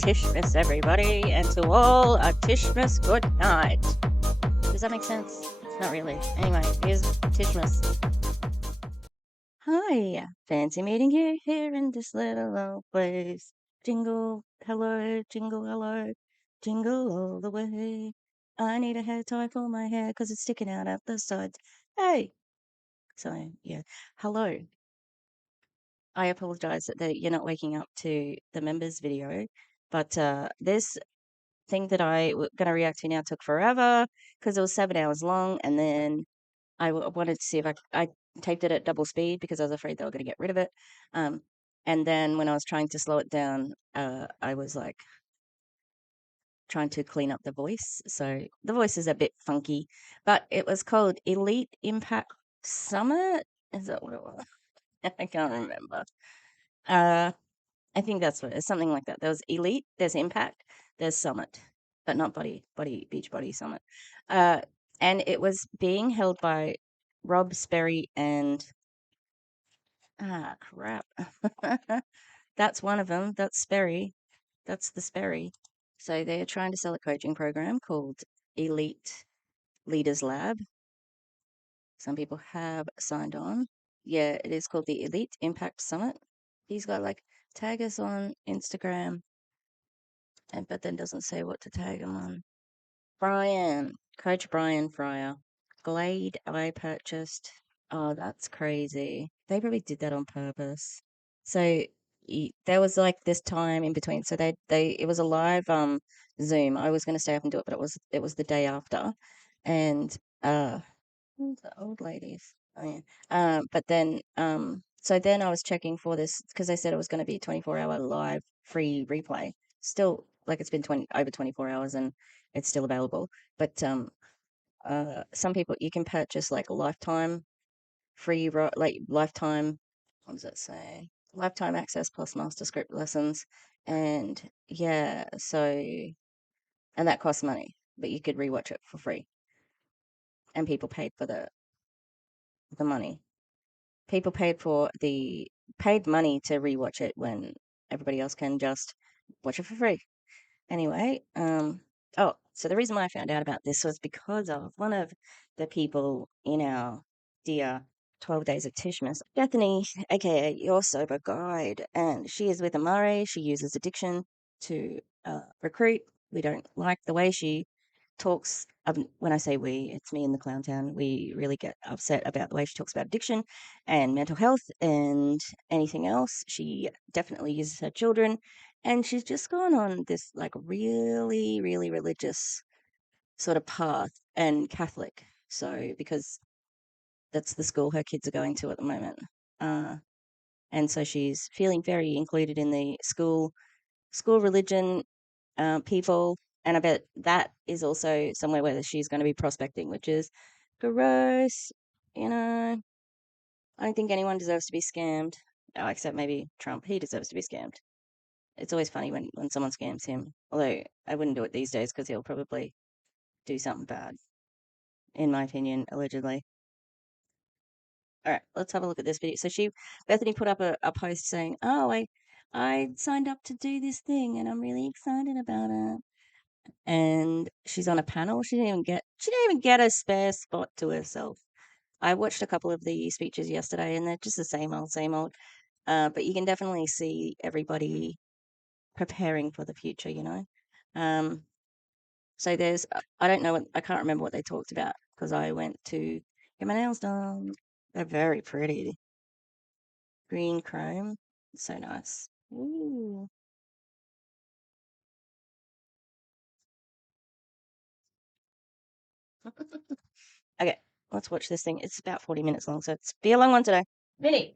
Tishmas, everybody, and to all a Tishmas good night. Does that make sense? Not really. Anyway, here's Tishmas. Hi, fancy meeting you here in this little old place. Jingle, hello, jingle all the way. I need a hair tie for my hair 'cause it's sticking out at the sides. Hey! So, yeah, hello. I apologize that you're not waking up to the members video, but this thing that I was going to react to now took forever because it was 7 hours long, and then wanted to see if I taped it at double speed because I was afraid they were going to get rid of it. And then when I was trying to slow it down, I was like trying to clean up the voice. So the voice is a bit funky, but it was called Elite Impact Summit. Is that what it was? I can't remember. I think that's what it is, something like that. There was Elite, there's Impact, there's Summit, but not Beach Body Summit. And it was being held by Rob Sperry and crap. That's one of them. That's Sperry. That's the Sperry. So they're trying to sell a coaching program called Elite Leaders Lab. Some people have signed on. Yeah, it is called the Elite Impact Summit. He's got like tag us on Instagram, but then doesn't say what to tag him on. Coach Brian Fryer. Glade I purchased. Oh, that's crazy. They probably did that on purpose. So there was like this time in between. So it was a live Zoom. I was going to stay up and do it, but it was the day after, and who's the old ladies? Oh yeah. But then so then I was checking for this because they said it was going to be a 24-hour live free replay. Still, like it's been over 24 hours and it's still available. But some people you can purchase like a lifetime free, like lifetime. What does that say? Lifetime access plus master script lessons, and yeah, so and that costs money, but you could rewatch it for free, and people paid for the money. People paid money to rewatch it when everybody else can just watch it for free. Anyway, so the reason why I found out about this was because of one of the people in our dear 12 Days of Tishmas, Bethany, aka your sober guide, and she is with Amare. She uses addiction to recruit. We don't like the way she talks. When I say we, it's me in the clown town. We really get upset about the way she talks about addiction and mental health and anything else. She definitely uses her children, and she's just gone on this like really, really religious sort of path and Catholic. So because that's the school her kids are going to at the moment. Uh, and so she's feeling very included in the school religion people, and I bet that is also somewhere where she's going to be prospecting, which is gross. You know, I don't think anyone deserves to be scammed, except maybe Trump. He deserves to be scammed. It's always funny when someone scams him, although I wouldn't do it these days because he'll probably do something bad, in my opinion, allegedly. All right, let's have a look at this video. So Bethany put up a post saying, "Oh, I signed up to do this thing and I'm really excited about it." And she's on a panel. She didn't even get a spare spot to herself. I watched a couple of the speeches yesterday and they're just the same old, same old. But you can definitely see everybody preparing for the future, you know. So I don't know I can't remember what they talked about because I went to get my nails done. They're very pretty. Green chrome. So nice. Ooh. Okay, let's watch this thing. It's about 40 minutes long, so it's be a long one today. Vinny,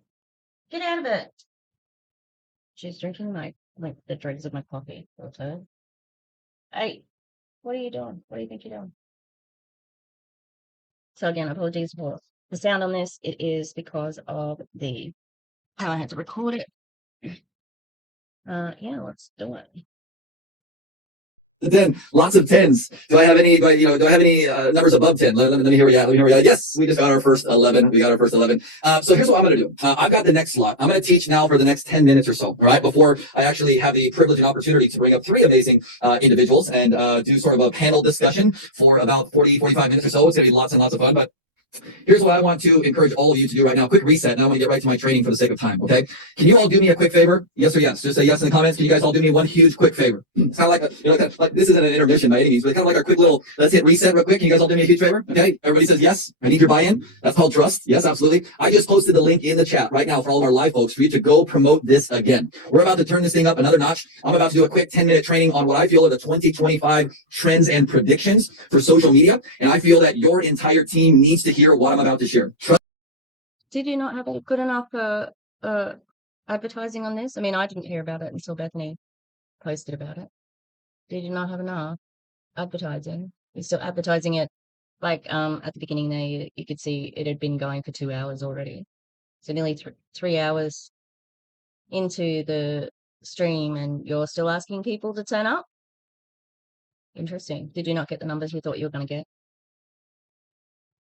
get out of it. She's drinking like the dregs of my coffee. Also. Hey, what are you doing? What do you think you're doing? So again, apologies for the sound on this. It is because of how I had to record it. Yeah, let's do it. 10. Lots of 10s. Do I have any, do I have any numbers above 10? Let me hear you out. Let me hear you out. Yes, we just got our first 11. We got our first 11. So here's what I'm going to do. I've got the next slot. I'm going to teach now for the next 10 minutes or so. All right. Before I actually have the privilege and opportunity to bring up three amazing individuals and do sort of a panel discussion for about 40, 45 minutes or so. It's going to be lots and lots of fun. But here's what I want to encourage all of you to do right now. Quick reset, and I want to get right to my training for the sake of time, okay? Can you all do me a quick favor? Yes or yes? Just say yes in the comments. Can you guys all do me one huge quick favor? It's kind of like, kind of like this isn't an intermission by any means, but kind of like our quick little, let's hit reset real quick. Can you guys all do me a huge favor? Okay? Everybody says yes. I need your buy-in. That's called trust. Yes, absolutely. I just posted the link in the chat right now for all of our live folks for you to go promote this again. We're about to turn this thing up another notch. I'm about to do a quick 10-minute training on what I feel are the 2025 trends and predictions for social media, and I feel that your entire team needs to hear what I'm about to share. Did you not have a good enough advertising on this? I mean, I didn't hear about it until Bethany posted about it. Did you not have enough advertising? You're still advertising it like at the beginning there, you could see it had been going for 2 hours already. So nearly 3 hours into the stream, and you're still asking people to turn up? Interesting. Did you not get the numbers you thought you were going to get?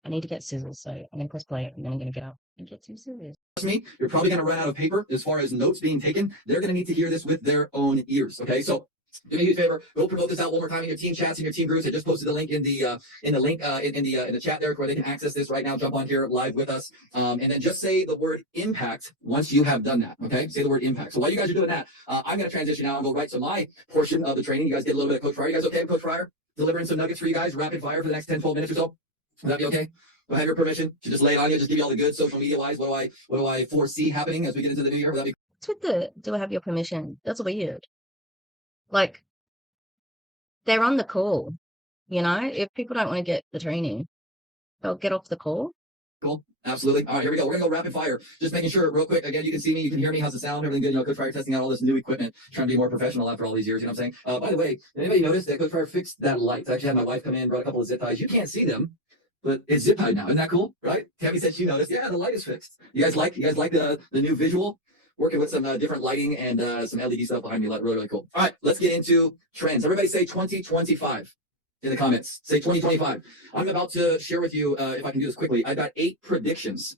I need to get scissors, so I'm going to press play and then I'm going to get up and get some scissors. Trust me, you're probably going to run out of paper as far as notes being taken. They're going to need to hear this with their own ears, okay? So do me a huge favor. Go promote this out one more time in your team chats and your team groups. I just posted the link in the chat there where they can access this right now. Jump on here live with us, and then just say the word impact once you have done that. Okay, say the word impact. So while you guys are doing that, I'm going to transition now and go right to my portion of the training. You guys get a little bit of Coach Fryer. You guys okay, Coach Fryer? Delivering some nuggets for you guys, rapid fire for the next 10, 12 minutes or so. Would that be okay? Do I have your permission to just lay it on you? Just give you all the good social media wise. What do I foresee happening as we get into the new year? Would that be? What's with the do I have your permission? That's weird. Like, they're on the call, you know? If people don't want to get the training, they'll get off the call. Cool. Absolutely. All right, here we go. We're gonna go rapid fire. Just making sure real quick. Again, you can see me, you can hear me. How's the sound? Everything good? Coach Fryer testing out all this new equipment, trying to be more professional after all these years. You know what I'm saying? By the way, anybody notice that Coach Fryer fixed that light? I actually had my wife come in, brought a couple of zip ties. You can't see them, but it's zip tied now. Isn't that cool? Right? Tammy said she noticed. Yeah, the light is fixed. You guys like the new visual? Working with some different lighting and some LED stuff behind me. Really, really cool. All right, let's get into trends. Everybody say 2025 in the comments. Say 2025. I'm about to share with you, if I can do this quickly, I've got 8 predictions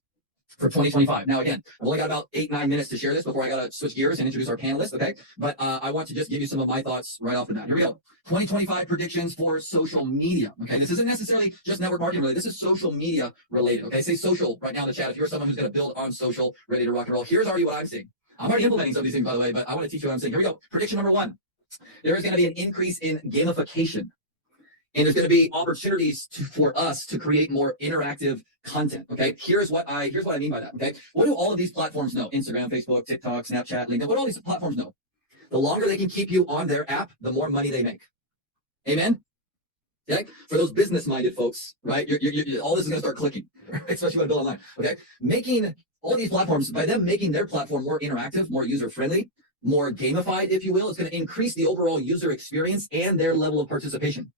for 2025. Now, again, I've only got about 8-9 minutes to share this before I got to switch gears and introduce our panelists, okay? But I want to just give you some of my thoughts right off the bat. Here we go. 2025 predictions for social media, okay? This isn't necessarily just network marketing related. This is social media related, okay? Say social right now in the chat if you're someone who's going to build on social, ready to rock and roll. Here's already what I'm seeing. I'm already implementing some of these things, by the way, but I want to teach you what I'm saying. Here we go. Prediction number 1. There is going to be an increase in gamification. And there's going to be opportunities for us to create more interactive content. Okay, here's what I mean by that. Okay, what do all of these platforms know? Instagram, Facebook, TikTok, Snapchat, LinkedIn. What do all these platforms know? The longer they can keep you on their app, the more money they make. Amen. Okay, for those business-minded folks, right? All this is going to start clicking, especially when I build online. Okay, making all these platforms, by them making their platform more interactive, more user-friendly, more gamified, if you will, it's going to increase the overall user experience and their level of participation.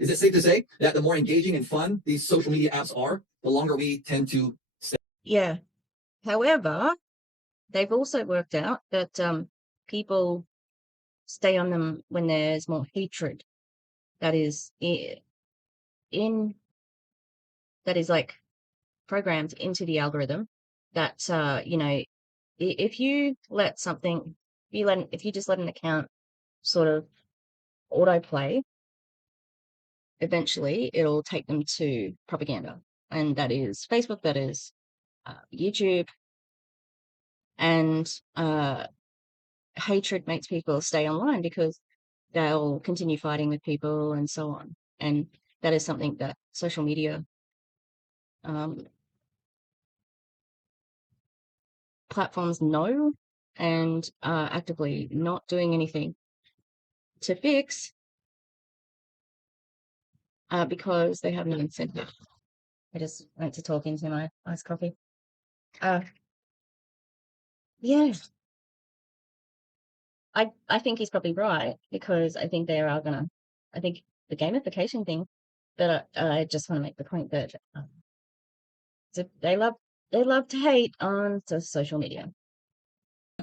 Is it safe to say that the more engaging and fun these social media apps are, the longer we tend to stay? Yeah. However, they've also worked out that people stay on them when there's more hatred that is like programmed into the algorithm. That if you let something, if you just let an account sort of autoplay, eventually it'll take them to propaganda, and that is Facebook, that is YouTube, and hatred makes people stay online because they'll continue fighting with people and so on. And that is something that social media platforms know and are actively not doing anything to fix because they have no incentive. I just went to talk into my iced coffee. Yeah, I think he's probably right, because I think I think the gamification thing, but I just want to make the point that they love to hate on social media.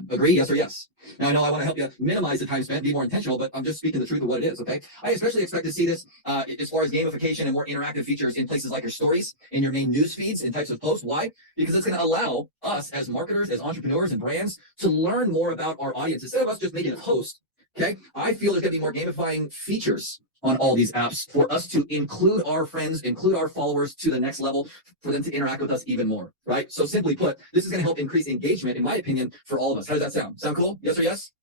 Agree? Yes or yes? Now, I know I want to help you minimize the time spent, be more intentional, but I'm just speaking the truth of what it is, okay? I especially expect to see this as far as gamification and more interactive features in places like your stories, in your main news feeds, and types of posts. Why? Because it's going to allow us as marketers, as entrepreneurs and brands to learn more about our audience. Instead of us just making a post, okay? I feel there's going to be more gamifying features on all these apps for us to include our friends, include our followers to the next level, for them to interact with us even more, right? So simply put, this is going to help increase engagement, in my opinion, for all of us. How does that sound? Sound cool? Yes or yes?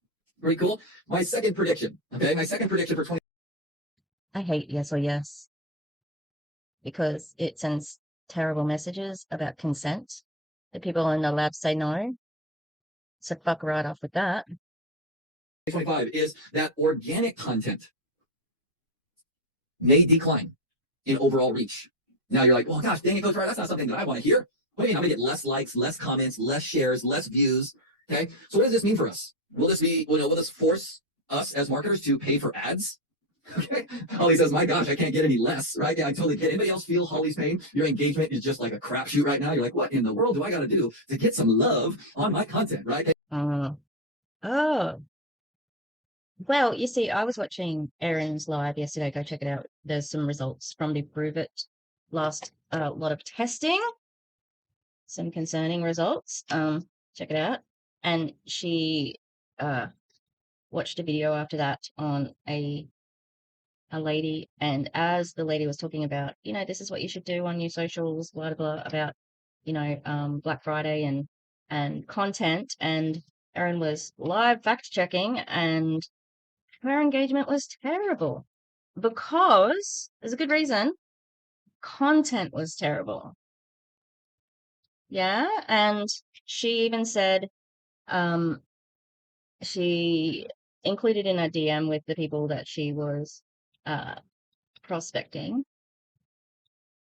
Very cool. My second prediction, okay? My second prediction for 20. I hate yes or yes because it sends terrible messages about consent. The people in the lab say no. So fuck right off with that. 2025 is that organic content may decline in overall reach. Now you're like, well, gosh, dang it, Coach Ryan, that's not something that I want to hear. What do you mean? I'm going to get less likes, less comments, less shares, less views. Okay. So what does this mean for us? Will this force us as marketers to pay for ads? Okay. Holly says, my gosh, I can't get any less, right? Yeah, I totally get it. Anybody else feel Holly's pain? Your engagement is just like a crapshoot right now. You're like, what in the world do I got to do to get some love on my content, right? Oh, well, you see, I was watching Erin's live yesterday. Go check it out. There's some results from the Prove It last lot of testing, some concerning results. Check it out. And she watched a video after that on a lady, and as the lady was talking about, this is what you should do on your socials, blah blah blah, about Black Friday and content, and Erin was live fact checking, and her engagement was terrible because there's a good reason. Content was terrible. Yeah, and she even said she included in a DM with the people that she was prospecting,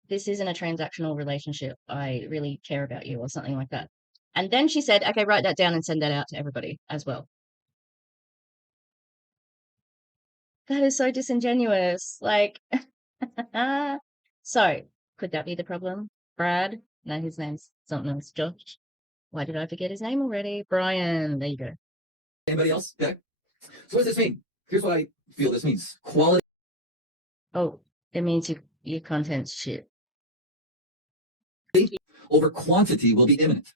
this isn't a transactional relationship. I really care about you, or something like that. And then she said, okay, write that down and send that out to everybody as well. That is so disingenuous. Like, so could that be the problem? Brad? No, his name's something else. Josh? Why did I forget his name already? Brian. There you go. Anybody else? Okay. So what does this mean? Here's what I feel this means. Quality. Oh, it means your content's shit. Over quantity will be imminent.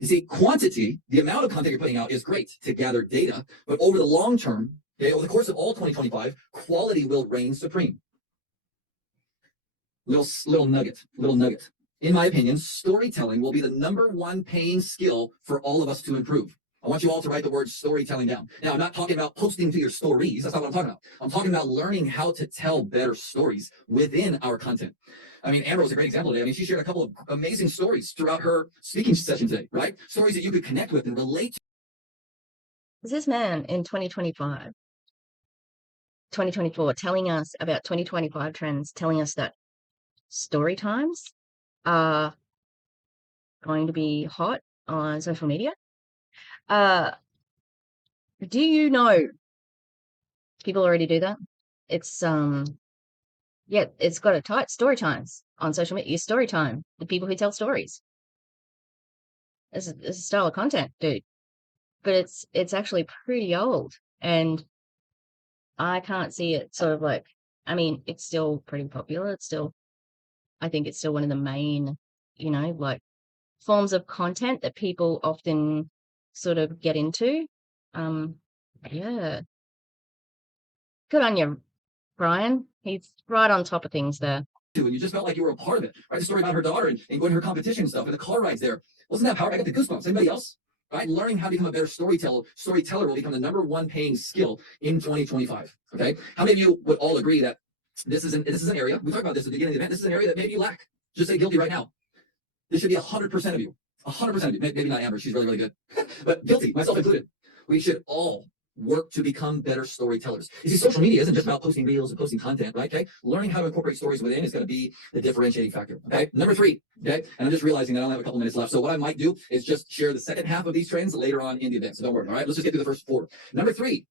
You see, quantity, the amount of content you're putting out is great to gather data, but over the long term, okay, over the course of all 2025, quality will reign supreme. Little nugget. In my opinion, storytelling will be the #1 paying skill for all of us to improve. I want you all to write the word storytelling down. Now, I'm not talking about posting to your stories. That's not what I'm talking about. I'm talking about learning how to tell better stories within our content. I mean, Amber was a great example today. I mean, she shared a couple of amazing stories throughout her speaking session today, right? Stories that you could connect with and relate to. Is this man in 2025, 2024, telling us about 2025 trends, telling us that story times are going to be hot on social media? Do you know people already do that? It's yeah, it's got a tight story times on social media. Your story time, the people who tell stories. It's a style of content, dude. But it's actually pretty old, and I can't see it sort of like. I mean, it's still pretty popular. I think it's still one of the main, like forms of content that people often sort of get into. Yeah, good on you, Brian. He's right on top of things there. And you just felt like you were a part of it, right? The story about her daughter and going to her competition and stuff, and the car rides there. Wasn't that powerful? I got the goosebumps. Anybody else? Right? Learning how to become a better storyteller will become the #1 paying skill in 2025. Okay. How many of you would all agree that this is an area, we talked about this at the beginning of the event, this is an area that maybe you lack? Just say guilty right now. This should be 100% of you. 100% of you. Maybe not Amber, she's really, really good. But guilty, myself included. We should all work to become better storytellers. You see, social media isn't just about posting reels and posting content, right? Okay. Learning how to incorporate stories within is going to be the differentiating factor. Okay. #3. Okay. And I'm just realizing that I only have a couple minutes left. So what I might do is just share the second half of these trends later on in the event. So don't worry. All right. Let's just get through the first 4. Number three,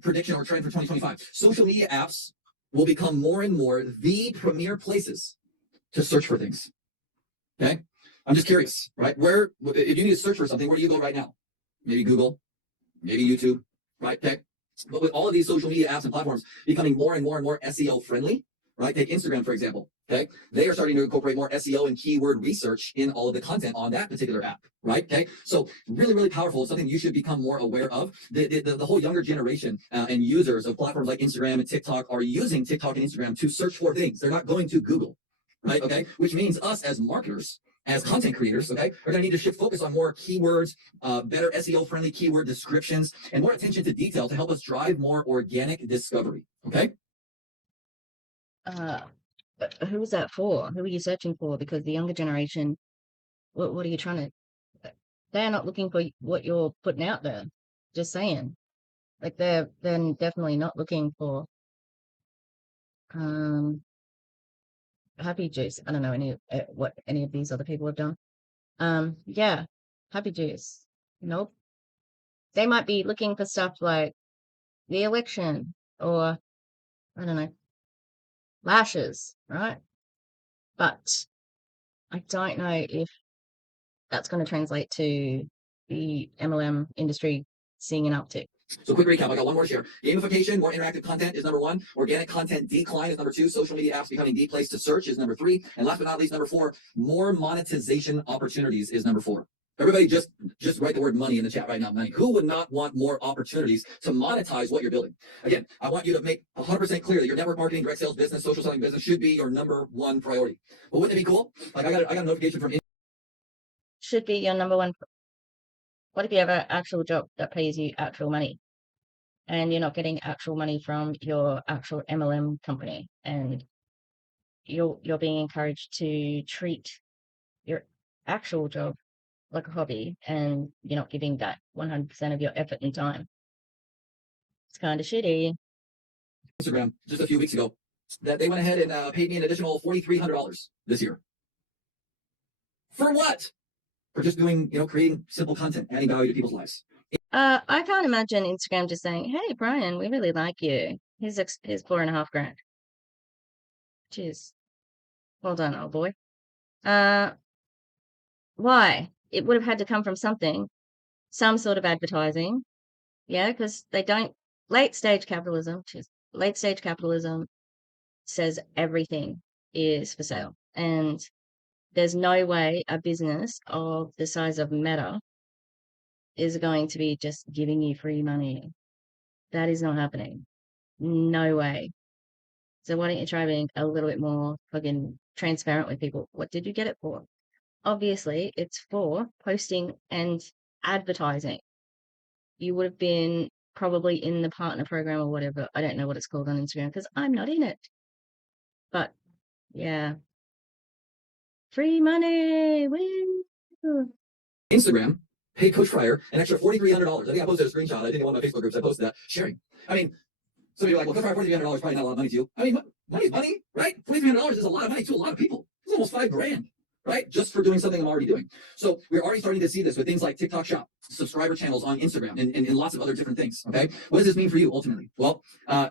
prediction or trend for 2025. Social media apps will become more and more the premier places to search for things. Okay. I'm just curious, right? Where, if you need to search for something, where do you go right now? Maybe Google, maybe YouTube, right? Okay. But with all of these social media apps and platforms becoming more and more and more SEO friendly, right? Take Instagram, for example. Okay. They are starting to incorporate more SEO and keyword research in all of the content on that particular app, right? Okay. So really, really powerful. It's something you should become more aware of. The whole younger generation and users of platforms like Instagram and TikTok are using TikTok and Instagram to search for things. They're not going to Google, right? Okay. Which means us as marketers, as content creators, okay, are going to need to shift focus on more keywords, better SEO friendly keyword descriptions, and more attention to detail to help us drive more organic discovery. Okay. Who is that for? Who are you searching for? Because the younger generation, what are you trying to? They're not looking for what you're putting out there. Just saying, like they're definitely not looking for um happy juice. I don't know what any of these other people have done. Yeah, happy juice. Nope. They might be looking for stuff like the election or I don't know, lashes, right? But I don't know if that's going to translate to the MLM industry seeing an uptick. So quick recap, I got one more to share. Gamification, more interactive content is number one. Organic content decline is number two. Social media apps becoming the place to search is number three. And last but not least, number four, more monetization opportunities is number four. Everybody just write the word money in the chat right now. Money. Who would not want more opportunities to monetize what you're building? Again, I want you to make 100% clear that your network marketing, direct sales business, social selling business should be your number one priority. But wouldn't it be cool? Like I got a notification from Should be your number one. What if you have an actual job that pays you actual money and you're not getting actual money from your actual MLM company and you're being encouraged to treat your actual job like a hobby and you're not giving that 100% of your effort and time? It's kind of shitty. Instagram just a few weeks ago that they went ahead and paid me an additional $4,300 this year. For what? For just doing, creating simple content, adding value to people's lives. I can't imagine Instagram just saying, "Hey, Brian, we really like you. Here's $4.5 grand." Cheers. Well done, old boy. Why? It would have had to come from something, some sort of advertising. Yeah, because they don't. Late stage capitalism, late stage capitalism says everything is for sale, and there's no way a business of the size of Meta is going to be just giving you free money. That is not happening. No way. So why don't you try being a little bit more fucking transparent with people? What did you get it for? Obviously, it's for posting and advertising. You would have been probably in the partner program or whatever. I don't know what it's called on Instagram because I'm not in it. But yeah, free money. Woo! Instagram paid Coach Fryer an extra $4,300. I think I posted a screenshot. I think in one of my Facebook groups I posted that sharing. I mean, some people are like, well, Coach Fryer, $4,300 probably not a lot of money to you. I mean, money is money, right? $4,300 is a lot of money to a lot of people. It's almost $5,000. Right? Just for doing something I'm already doing. So we're already starting to see this with things like TikTok Shop, subscriber channels on Instagram, and lots of other different things. Okay. What does this mean for you ultimately? Well,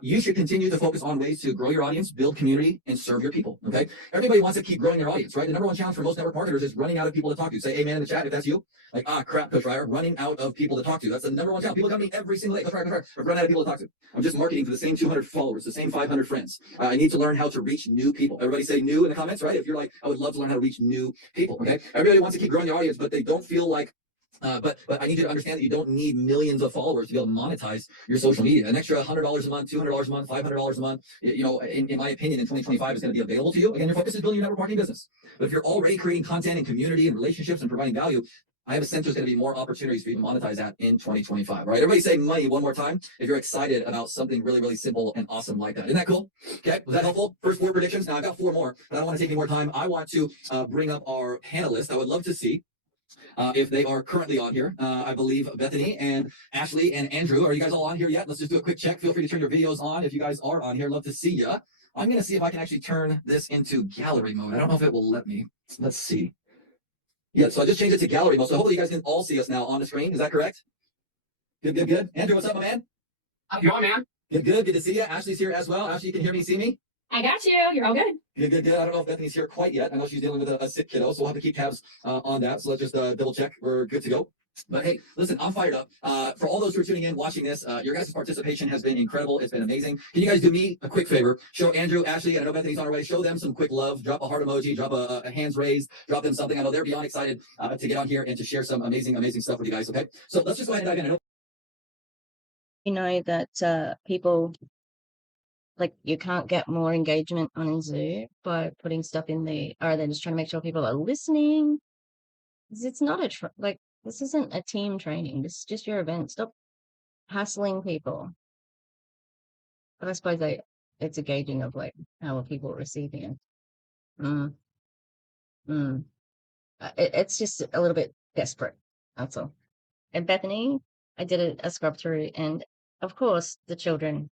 you should continue to focus on ways to grow your audience, build community, and serve your people. Okay. Everybody wants to keep growing their audience, right? The number one challenge for most network marketers is running out of people to talk to. Say amen in the chat if that's you. Like, crap, Coach Fryer, running out of people to talk to. That's the number one challenge. People come to me every single day. Coach Fryer, I've run out of people to talk to. I'm just marketing to the same 200 followers, the same 500 friends. I need to learn how to reach new people. Everybody say new in the comments, right? If you're like, I would love to learn how to reach new people. Okay. Everybody wants to keep growing their audience, but they don't feel like but I need you to understand that you don't need millions of followers to be able to monetize your social media. An extra $100 a month, $200 a month, $500 a month, in my opinion, in 2025 is going to be available to you. Again, your focus is building your network marketing business. But if you're already creating content and community and relationships and providing value, I have a sense there's going to be more opportunities for you to monetize that in 2025. All right, everybody say money one more time if you're excited about something really, really simple and awesome like that. Isn't that cool? Okay, was that helpful? First 4 predictions. Now I've got 4 more, but I don't want to take any more time. I want to bring up our panelists. I would love to see if they are currently on here. I believe Bethany and Ashley and Andrew. Are you guys all on here yet? Let's just do a quick check. Feel free to turn your videos on if you guys are on here. Love to see you. I'm going to see if I can actually turn this into gallery mode. I don't know if it will let me. Let's see. Yeah, so I just changed it to gallery mode. So hopefully you guys can all see us now on the screen. Is that correct? Good, good, good. Andrew, what's up, my man? How's it going, man? Good, good. Good to see you. Ashley's here as well. Ashley, you can hear me, see me? I got you. You're all good. Good, good, good. I don't know if Bethany's here quite yet. I know she's dealing with a sick kiddo, so we'll have to keep tabs on that. So let's just double check. We're good to go. But hey, listen, I'm fired up. For all those who are tuning in, watching this, your guys' participation has been incredible. It's been amazing. Can you guys do me a quick favor? Show Andrew, Ashley, and I know Bethany's on her way. Show them some quick love. Drop a heart emoji. Drop a hands raised. Drop them something. I know they're beyond excited to get on here and to share some amazing, amazing stuff with you guys. Okay, so let's just go ahead and dive in. I know You know that people, like, you can't get more engagement on Zoom by putting stuff in the, or they're just trying to make sure people are listening. It's not like, this isn't a team training. This is just your event. Stop hassling people. But I suppose it's a gauging of like how are people receiving it. Mm, mm. It's just a little bit desperate. That's all. And Bethany, I did a scrub through, and of course the children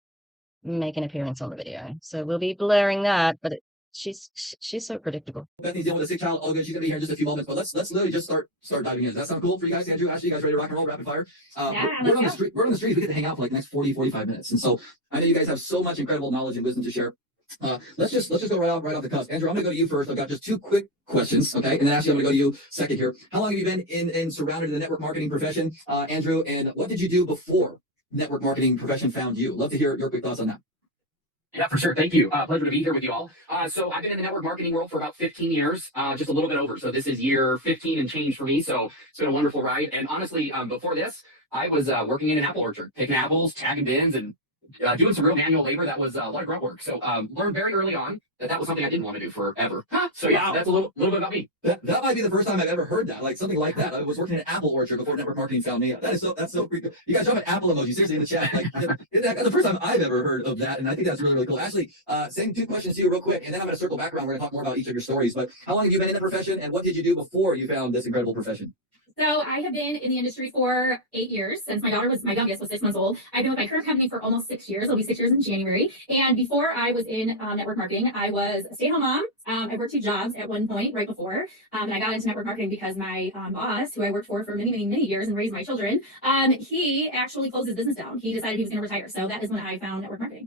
make an appearance on the video, so we'll be blurring that. But she's so predictable. Bethany's dealing with a sick child. All good. She's gonna be here in just a few moments. But let's literally just start diving in. Does that sound cool for you guys? Andrew, Ashley, you guys ready to rock and roll, rapid fire? Yeah, we're on the street. We're on the streets. We get to hang out for like the next 40, 45 minutes. And so I know you guys have so much incredible knowledge and wisdom to share. Let's just go right off the cusp. Andrew, I'm gonna go to you first. I've got just two quick questions, okay? And then Ashley, I'm gonna go to you second here. How long have you been in surrounded in the network marketing profession, Andrew? And what did you do before network marketing profession found you? Love to hear your quick thoughts on that. Yeah, for sure. Thank you. Pleasure to be here with you all. So I've been in the network marketing world for about 15 years, just a little bit over. So this is year 15 and change for me. So it's been a wonderful ride. And honestly, before this, I was working in an apple orchard, picking apples, tagging bins, and doing some real manual labor. That was a lot of grunt work. So learned very early on that was something I didn't want to do forever. So yeah, that's a little bit about me. That might be the first time I've ever heard that, like something like that. I was working in an apple orchard before network marketing found me. That's so freaking. You guys drop an apple emoji seriously in the chat. Like that's the first time I've ever heard of that, and I think that's really cool. Ashley, same two questions to you real quick, and then I'm going to circle back around. We're going to talk more about each of your stories. But how long have you been in the profession, and what did you do before you found this incredible profession? So I have been in the industry for 8 years since my youngest was 6 months old. I've been with my current company for almost 6 years. It'll be 6 years in January. And before I was in network marketing, I was a stay-at-home mom. I worked 2 jobs at one point right before. And I got into network marketing because my boss, who I worked for many years and raised my children, he actually closed his business down. He decided he was going to retire. So that is when I found network marketing.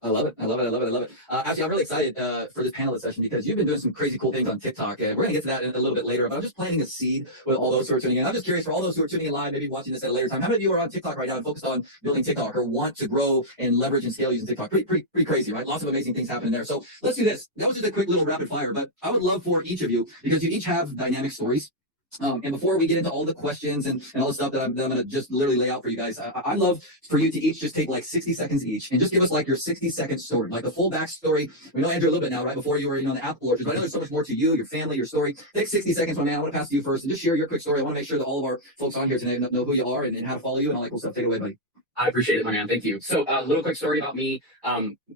I love it. Actually, I'm really excited for this panelist session because you've been doing some crazy cool things on TikTok. And we're going to get to that in a little bit later, but I'm just planting a seed with all those who are tuning in. I'm just curious for all those who are tuning in live, maybe watching this at a later time. How many of you are on TikTok right now and focused on building TikTok or want to grow and leverage and scale using TikTok? Pretty crazy, right? Lots of amazing things happening there. So let's do this. That was just a quick little rapid fire, but I would love for each of you, because you each have dynamic stories. And before we get into all the questions and all the stuff that I'm going to just literally lay out for you guys, I love for you to each just take like 60 seconds each and just give us like your 60-second story, like the full backstory. We know Andrew a little bit now, right? Before you were, in the apple orchard, but I know there's so much more to you, your family, your story. Take 60 seconds, my man. I want to pass to you first and just share your quick story. I want to make sure that all of our folks on here today know who you are and how to follow you and all that cool stuff. Take it away, buddy. I appreciate it, my man. Thank you. So a little quick story about me.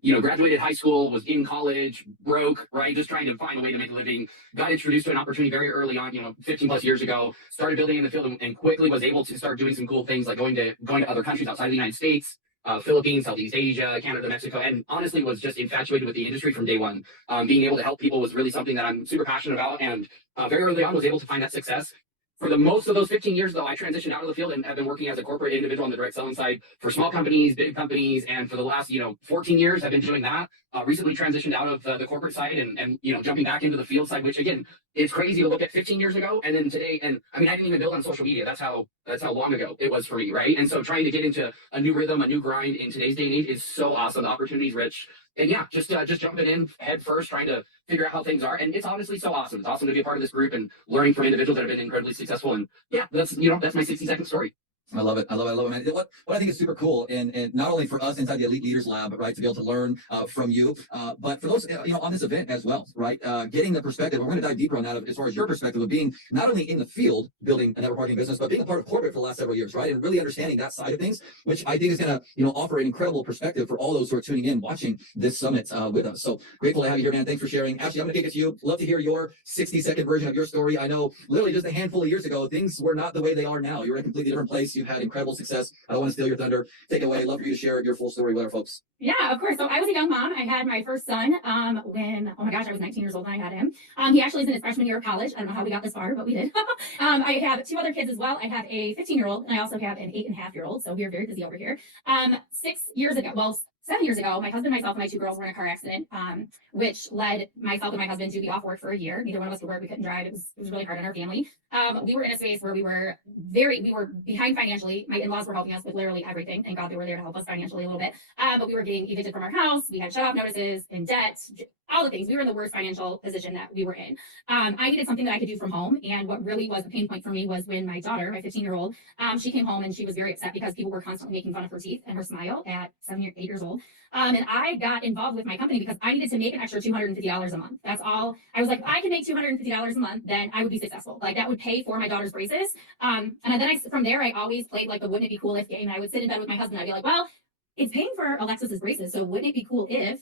Graduated high school, was in college, broke, right? Just trying to find a way to make a living. Got introduced to an opportunity very early on, 15 plus years ago. Started building in the field and quickly was able to start doing some cool things like going to other countries outside of the United States, Philippines, Southeast Asia, Canada, Mexico, and honestly was just infatuated with the industry from day one. Being able to help people was really something that I'm super passionate about, and very early on was able to find that success. For the most of those 15 years, though, I transitioned out of the field and have been working as a corporate individual on the direct selling side for small companies, big companies. And for the last, 14 years, I've been doing that. Recently transitioned out of the corporate side and jumping back into the field side, which again, it's crazy to look at 15 years ago and then today. And I mean, I didn't even build on social media. That's how long ago it was for me, right? And so trying to get into a new rhythm, a new grind in today's day and age is so awesome. The opportunity's rich. And yeah, just jumping in head first, trying to figure out how things are. And it's honestly so awesome. It's awesome to be a part of this group and learning from individuals that have been incredibly successful. And yeah, that's my 60-second story. I love it, man. What I think is super cool, and not only for us inside the Elite Leaders Lab, right, to be able to learn from you, but for those on this event as well, right, getting the perspective. We're going to dive deeper on that as far as your perspective of being not only in the field building a network marketing business, but being a part of corporate for the last several years, right, and really understanding that side of things, which I think is going to offer an incredible perspective for all those who are tuning in, watching this summit with us. So grateful to have you here, man. Thanks for sharing. Ashley, I'm going to kick it to you. Love to hear your 60-second version of your story. I know literally just a handful of years ago, things were not the way they are now. You're in a completely different place. You've had incredible success. I don't want to steal your thunder. Take it away. Love for you to share your full story with our folks. Yeah, of course. So I was a young mom. I had my first son when, oh my gosh, I was 19 years old when I had him. He actually is in his freshman year of college. I don't know how we got this far, but we did. I have 2 other kids as well. I have a 15-year-old and I also have an 8.5-year-old. So we are very busy over here. 6 years ago, well, 7 years ago, my husband, myself, and my two girls were in a car accident, which led myself and my husband to be off work for a year. Neither one of us could work. We couldn't drive. It was really hard on our family. We were in a space where we were behind financially. My in-laws were helping us with literally everything. Thank God they were there to help us financially a little bit. But we were getting evicted from our house. We had shut off notices, in debt, all the things. We were in the worst financial position that we were in. I needed something that I could do from home. And what really was a pain point for me was when my daughter, my 15-year-old, she came home and she was very upset because people were constantly making fun of her teeth and her smile at 7 or 8 years old. And I got involved with my company because I needed to make an extra $250 a month. That's all. I was like, if I can make $250 a month, then I would be successful. Like that would pay for my daughter's braces. And then from there, I always played like the wouldn't it be cool if game. And I would sit in bed with my husband. I'd be like, well, it's paying for Alexis's braces. So wouldn't it be cool if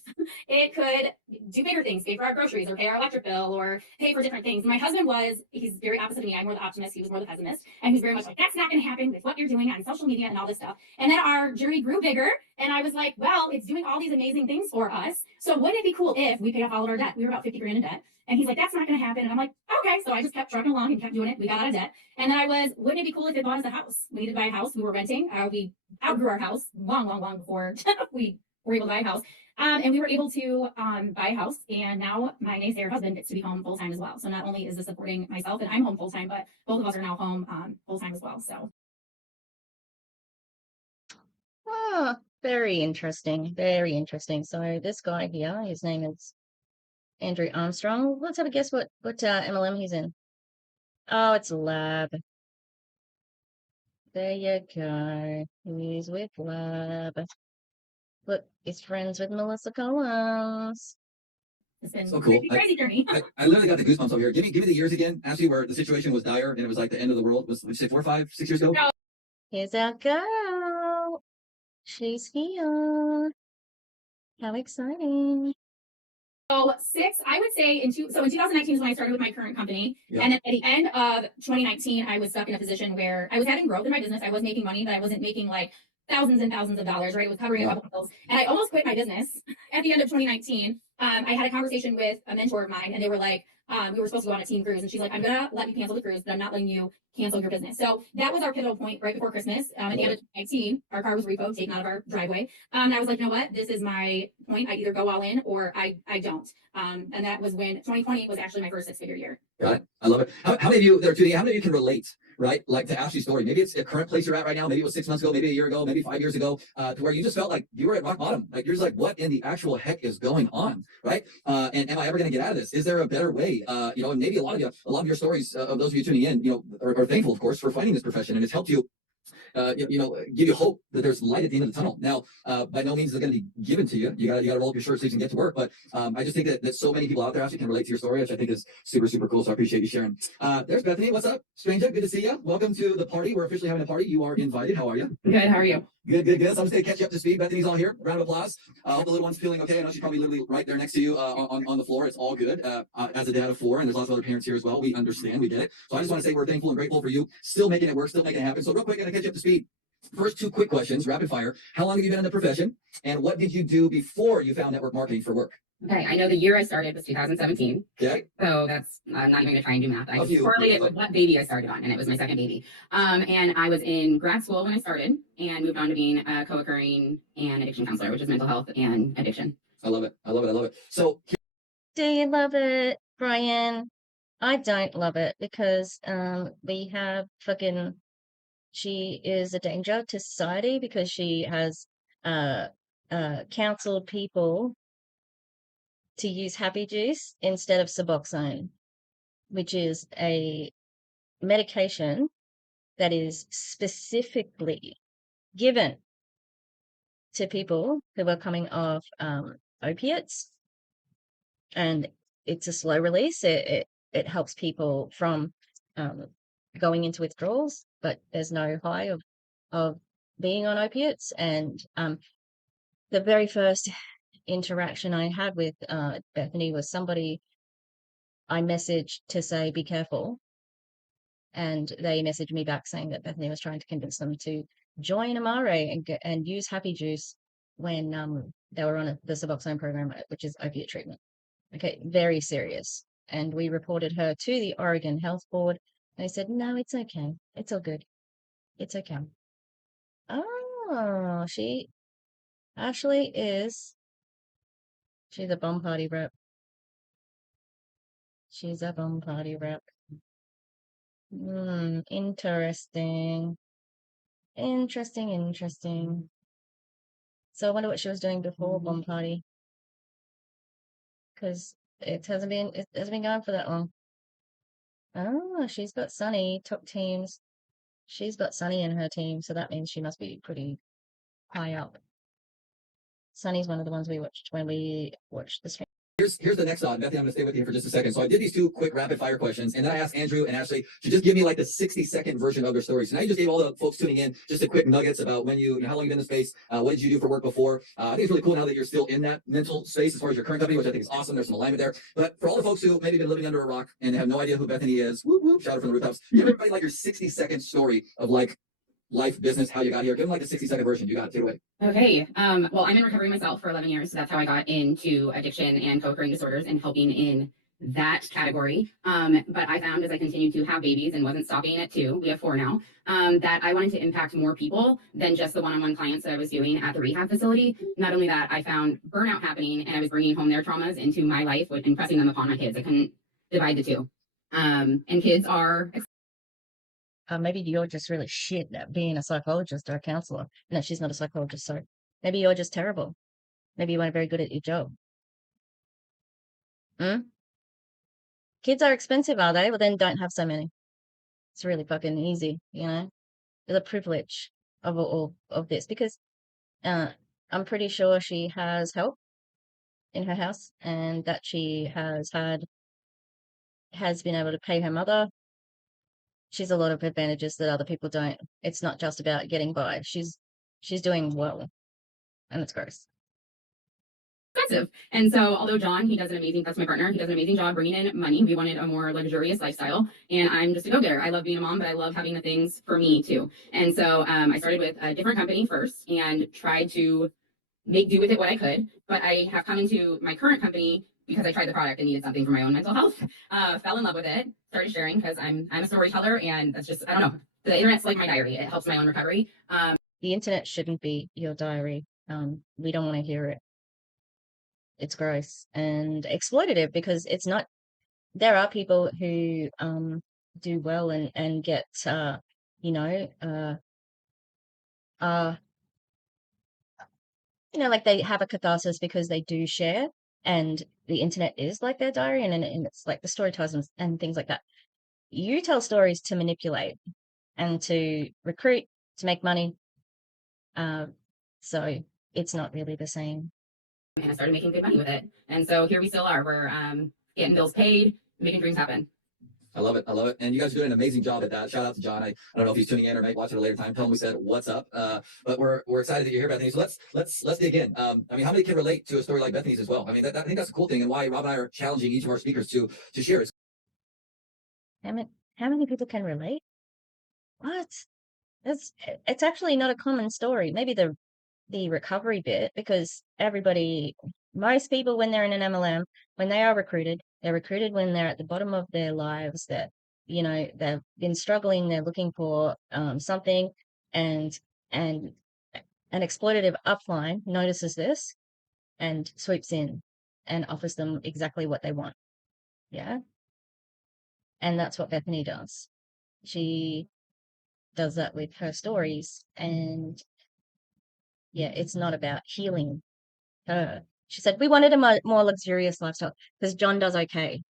it could do bigger things, pay for our groceries or pay our electric bill or pay for different things? My husband he's very opposite of me. I'm more the optimist. He was more the pessimist. And he's very much like, that's not going to happen with what you're doing on social media and all this stuff. And then our journey grew bigger. And I was like, well, it's doing all these amazing things for us. So wouldn't it be cool if we paid off all of our debt? We were about 50 grand in debt. And he's like, that's not going to happen. And I'm like, okay. So I just kept trucking along and kept doing it. We got out of debt. And then wouldn't it be cool if it bought us a house? We needed to buy a house. We were renting. We outgrew our house long before we were able to buy a house. And we were able to buy a house. And now my naysayer husband gets to be home full time as well. So not only is this supporting myself and I'm home full time, but both of us are now home full time as well. So. Oh, very interesting. Very interesting. So this guy here, his name is Andrew Armstrong. Let's have a guess what MLM he's in. Oh, it's Lab. There you go. He's with Lab. Look, he's friends with Melissa Collins. It's been So cool. crazy journey. I literally got the goosebumps over here. Give me the years again, Ashley, where the situation was dire and it was like the end of the world. Was, say 4, 5, 6 years ago? No. Here's our girl. She's here. How exciting. So I would say in 2019 is when I started with my current company. Yeah. And then at the end of 2019, I was stuck in a position where I was having growth in my business. I was making money, but I wasn't making like thousands and thousands of dollars, right? It was covering a couple of bills. And I almost quit my business at the end of 2019. I had a conversation with a mentor of mine and they were like, we were supposed to go on a team cruise. And she's like, I'm going to let you cancel the cruise, but I'm not letting you cancel your business. So that was our pivotal point right before Christmas. At the end of 2019, our car was repoed, taken out of our driveway. And I was like, you know what? This is my point. I either go all in or I don't. And that was when 2020 was actually my first 6-figure year. Got it. I love it. How many of you there, Judy? How many of you can relate, right? Like to Ashley's story. Maybe it's a current place you're at right now. Maybe it was 6 months ago, maybe a year ago, maybe 5 years ago, to where you just felt like you were at rock bottom. Like you're just like, what in the actual heck is going on, right? And am I ever going to get out of this? Is there a better way? And maybe a lot of your stories of those of you tuning in, are thankful, of course, for finding this profession, and it's helped you. Give you hope that there's light at the end of the tunnel. Now, by no means is it going to be given to you. You got to roll up your shirt sleeves and get to work. But I just think that so many people out there actually can relate to your story, which I think is super, super cool. So I appreciate you sharing. There's Bethany. What's up, stranger? Good to see you. Welcome to the party. We're officially having a party. You are invited. How are you? Good. How are you? Good. So I'm just going to catch you up to speed. Bethany's all here. Round of applause. I hope the little one's feeling okay. I know she's probably literally right there next to you on the floor. It's all good. As a dad of 4, and there's lots of other parents here as well. We understand. We get it. So I just want to say we're thankful and grateful for you still making it work, still making it happen. So real quick, I'm going to catch you up to speed. First 2 quick questions, rapid fire. How long have you been in the profession? And what did you do before you found network marketing for work? Okay, I know the year I started was 2017. Okay. So that's not even going to try and do math. I just correlated with what baby I started on, and it was my second baby. And I was in grad school when I started and moved on to being a co-occurring and addiction counselor, which is mental health and addiction. I love it. So do you love it, Brian? I don't love it because we have she is a danger to society because she has counseled people to use happy juice instead of Suboxone, which is a medication that is specifically given to people who are coming off opiates, and it's a slow release. It helps people from going into withdrawals, but there's no high of being on opiates. And the very first interaction I had with Bethany was somebody I messaged to say, be careful. And they messaged me back saying that Bethany was trying to convince them to join Amare and use Happy Juice when they were on the Suboxone program, which is opiate treatment. Okay, very serious. And we reported her to the Oregon Health Board. They said, no, it's okay. It's all good. It's okay. Oh, Ashley is, she's a bum party rep. She's a bum party rep. Interesting. Interesting. So I wonder what she was doing before bum party, because it hasn't been going for that long. Oh, she's got Sunny top teams. She's got Sunny in her team, so that means she must be pretty high up. Sunny's one of the ones we watched when we watched the stream. Here's the next on. Bethany, I'm going to stay with you for just a second. So I did these 2 quick rapid fire questions, and then I asked Andrew and Ashley to just give me like the 60-second version of their story. So now you just gave all the folks tuning in just a quick nuggets about when how long you've been in the space, what did you do for work before. I think it's really cool now that you're still in that mental space as far as your current company, which I think is awesome. There's some alignment there. But for all the folks who maybe been living under a rock and have no idea who Bethany is, whoop, whoop, shout out from the rooftops. Give everybody like your 60-second story of like life, business, how you got here. Give them like the 60-second version. You got it. Take it away. Okay. Well, I'm in recovery myself for 11 years. So that's how I got into addiction and co-occurring disorders and helping in that category. But I found as I continued to have babies and wasn't stopping at 2, we have 4 now, that I wanted to impact more people than just the one-on-one clients that I was doing at the rehab facility. Not only that, I found burnout happening and I was bringing home their traumas into my life and pressing them upon my kids. I couldn't divide the 2. And kids are maybe you're just really shit at being a psychologist or a counselor. No, she's not a psychologist, sorry. Maybe you're just terrible. Maybe you weren't very good at your job. Kids are expensive, are they? Well, then don't have so many. It's really fucking easy, you know? The privilege of all of this, because I'm pretty sure she has help in her house and that she has been able to pay her mother. She's a lot of advantages that other people don't. It's not just about getting by. She's doing well, and it's gross. Expensive. And so, although John, that's my partner, he does an amazing job bringing in money. We wanted a more luxurious lifestyle, and I'm just a go-getter. I love being a mom, but I love having the things for me too. And so, I started with a different company first and tried to make do with it what I could. But I have come into my current company because I tried the product and needed something for my own mental health. Fell in love with it, started sharing because I'm a storyteller, and that's just, I don't know. The internet's like my diary. It helps my own recovery. The internet shouldn't be your diary. We don't want to hear it. It's gross and exploitative because it's not. There are people who do well and get like they have a catharsis because they do share, and the internet is like their diary, and it's like the story tells them and things like that. You tell stories to manipulate and to recruit, to make money. So it's not really the same. And I started making good money with it. And so here we still are. We're getting bills paid, making dreams happen. I love it. And you guys are doing an amazing job at that. Shout out to John. I don't know if he's tuning in or might watch it at a later time. Tell him we said what's up. But we're excited that you're here, Bethany. So let's dig in. I mean, how many can relate to a story like Bethany's as well? I mean, I think that's a cool thing, and why Rob and I are challenging each of our speakers to share. How many people can relate? What? It's actually not a common story. Maybe the recovery bit, because most people when they're in an MLM, when they are recruited, they're recruited when they're at the bottom of their lives, that they've been struggling, they're looking for something, and an exploitative upline notices this and swoops in and offers them exactly what they want. Yeah. And that's what Bethany does. She does that with her stories, and yeah, it's not about healing her. She said, we wanted a more luxurious lifestyle because John does okay.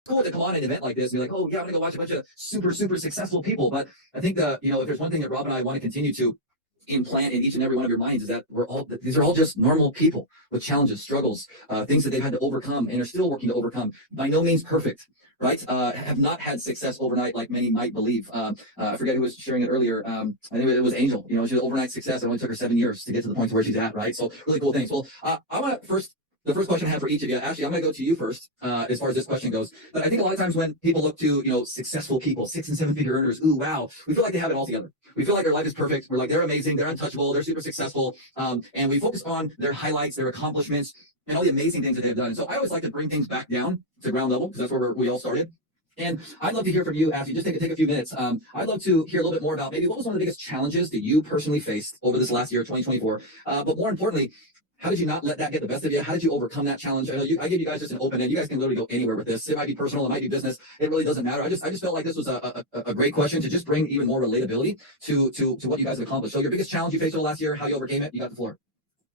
It's cool to come on an event like this and be like, oh yeah, I'm gonna go watch a bunch of super successful people. But I think if there's one thing that Rob and I want to continue to implant in each and every one of your minds, is that these are all just normal people with challenges, struggles, things that they've had to overcome and are still working to overcome. By no means perfect, right? Have not had success overnight like many might believe. I forget who was sharing it earlier. I think it was Angel. She had overnight success. It only took her 7 years to get to the point where she's at, right? So really cool things. Well, I want to the first question I have for each of you, Ashley, I'm going to go to you first, as far as this question goes. But I think a lot of times when people look to, successful people, 6 and 7 figure earners, ooh, wow, we feel like they have it all together. We feel like their life is perfect. We're like, they're amazing, they're untouchable, they're super successful. And we focus on their highlights, their accomplishments, and all the amazing things that they've done. So I always like to bring things back down to ground level, because that's where we all started. And I'd love to hear from you, Ashley. Just take a few minutes. I'd love to hear a little bit more about maybe what was one of the biggest challenges that you personally faced over this last year, 2024. But more importantly, how did you not let that get the best of you? How did you overcome that challenge? I know I gave you guys just an open end. You guys can literally go anywhere with this. It might be personal, it might be business. It really doesn't matter. I just felt like this was a great question to just bring even more relatability to what you guys have accomplished. So your biggest challenge you faced over the last year, how you overcame it, you got the floor.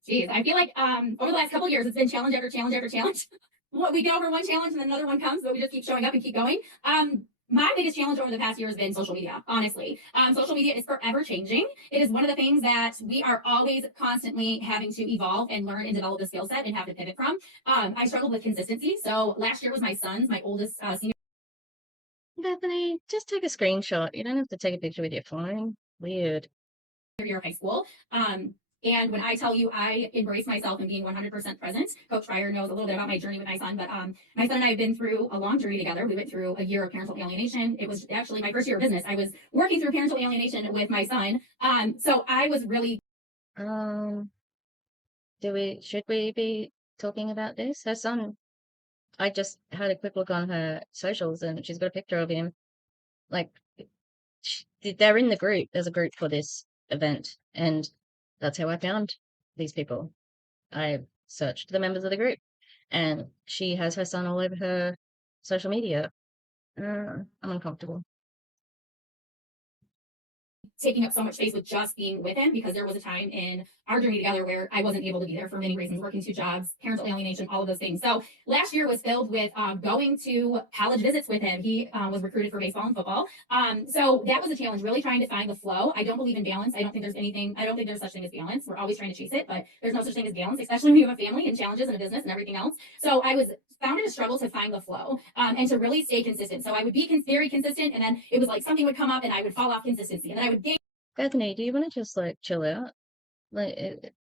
Geez, I feel like over the last couple of years, it's been challenge after challenge after challenge. We get over one challenge and then another one comes, but we just keep showing up and keep going. My biggest challenge over the past year has been social media, honestly. Social media is forever changing. It is one of the things that we are always constantly having to evolve and learn and develop the skill set and have to pivot from. I struggled with consistency. So last year was my oldest senior Bethany, just take a screenshot. You don't have to take a picture with your phone. Weird. year of high school. And when I tell you I embrace myself and being 100% present, Coach Fryer knows a little bit about my journey with my son, but my son and I have been through a long journey together. We went through a year of parental alienation. It was actually my first year of business. I was working through parental alienation with my son. So I was really. Should we be talking about this? Her son, I just had a quick look on her socials and she's got a picture of him. Like, they're in the group. There's a group for this event, and that's how I found these people. I searched the members of the group, and she has her son all over her social media. I'm uncomfortable. Taking up so much space with just being with him, because there was a time in our journey together where I wasn't able to be there for many reasons, working 2 jobs, parental alienation, all of those things. So last year was filled with going to college visits with him. He was recruited for baseball and football. So that was a challenge, really trying to find the flow. I don't believe in balance. I don't think there's such thing as balance. We're always trying to chase it, but there's no such thing as balance, especially when you have a family and challenges and a business and everything else. So I found it a struggle to find the flow and to really stay consistent. So I would be very consistent, and then it was like something would come up and I would fall off consistency, and then I would gain. Bethany, do you want to just like chill out? Like,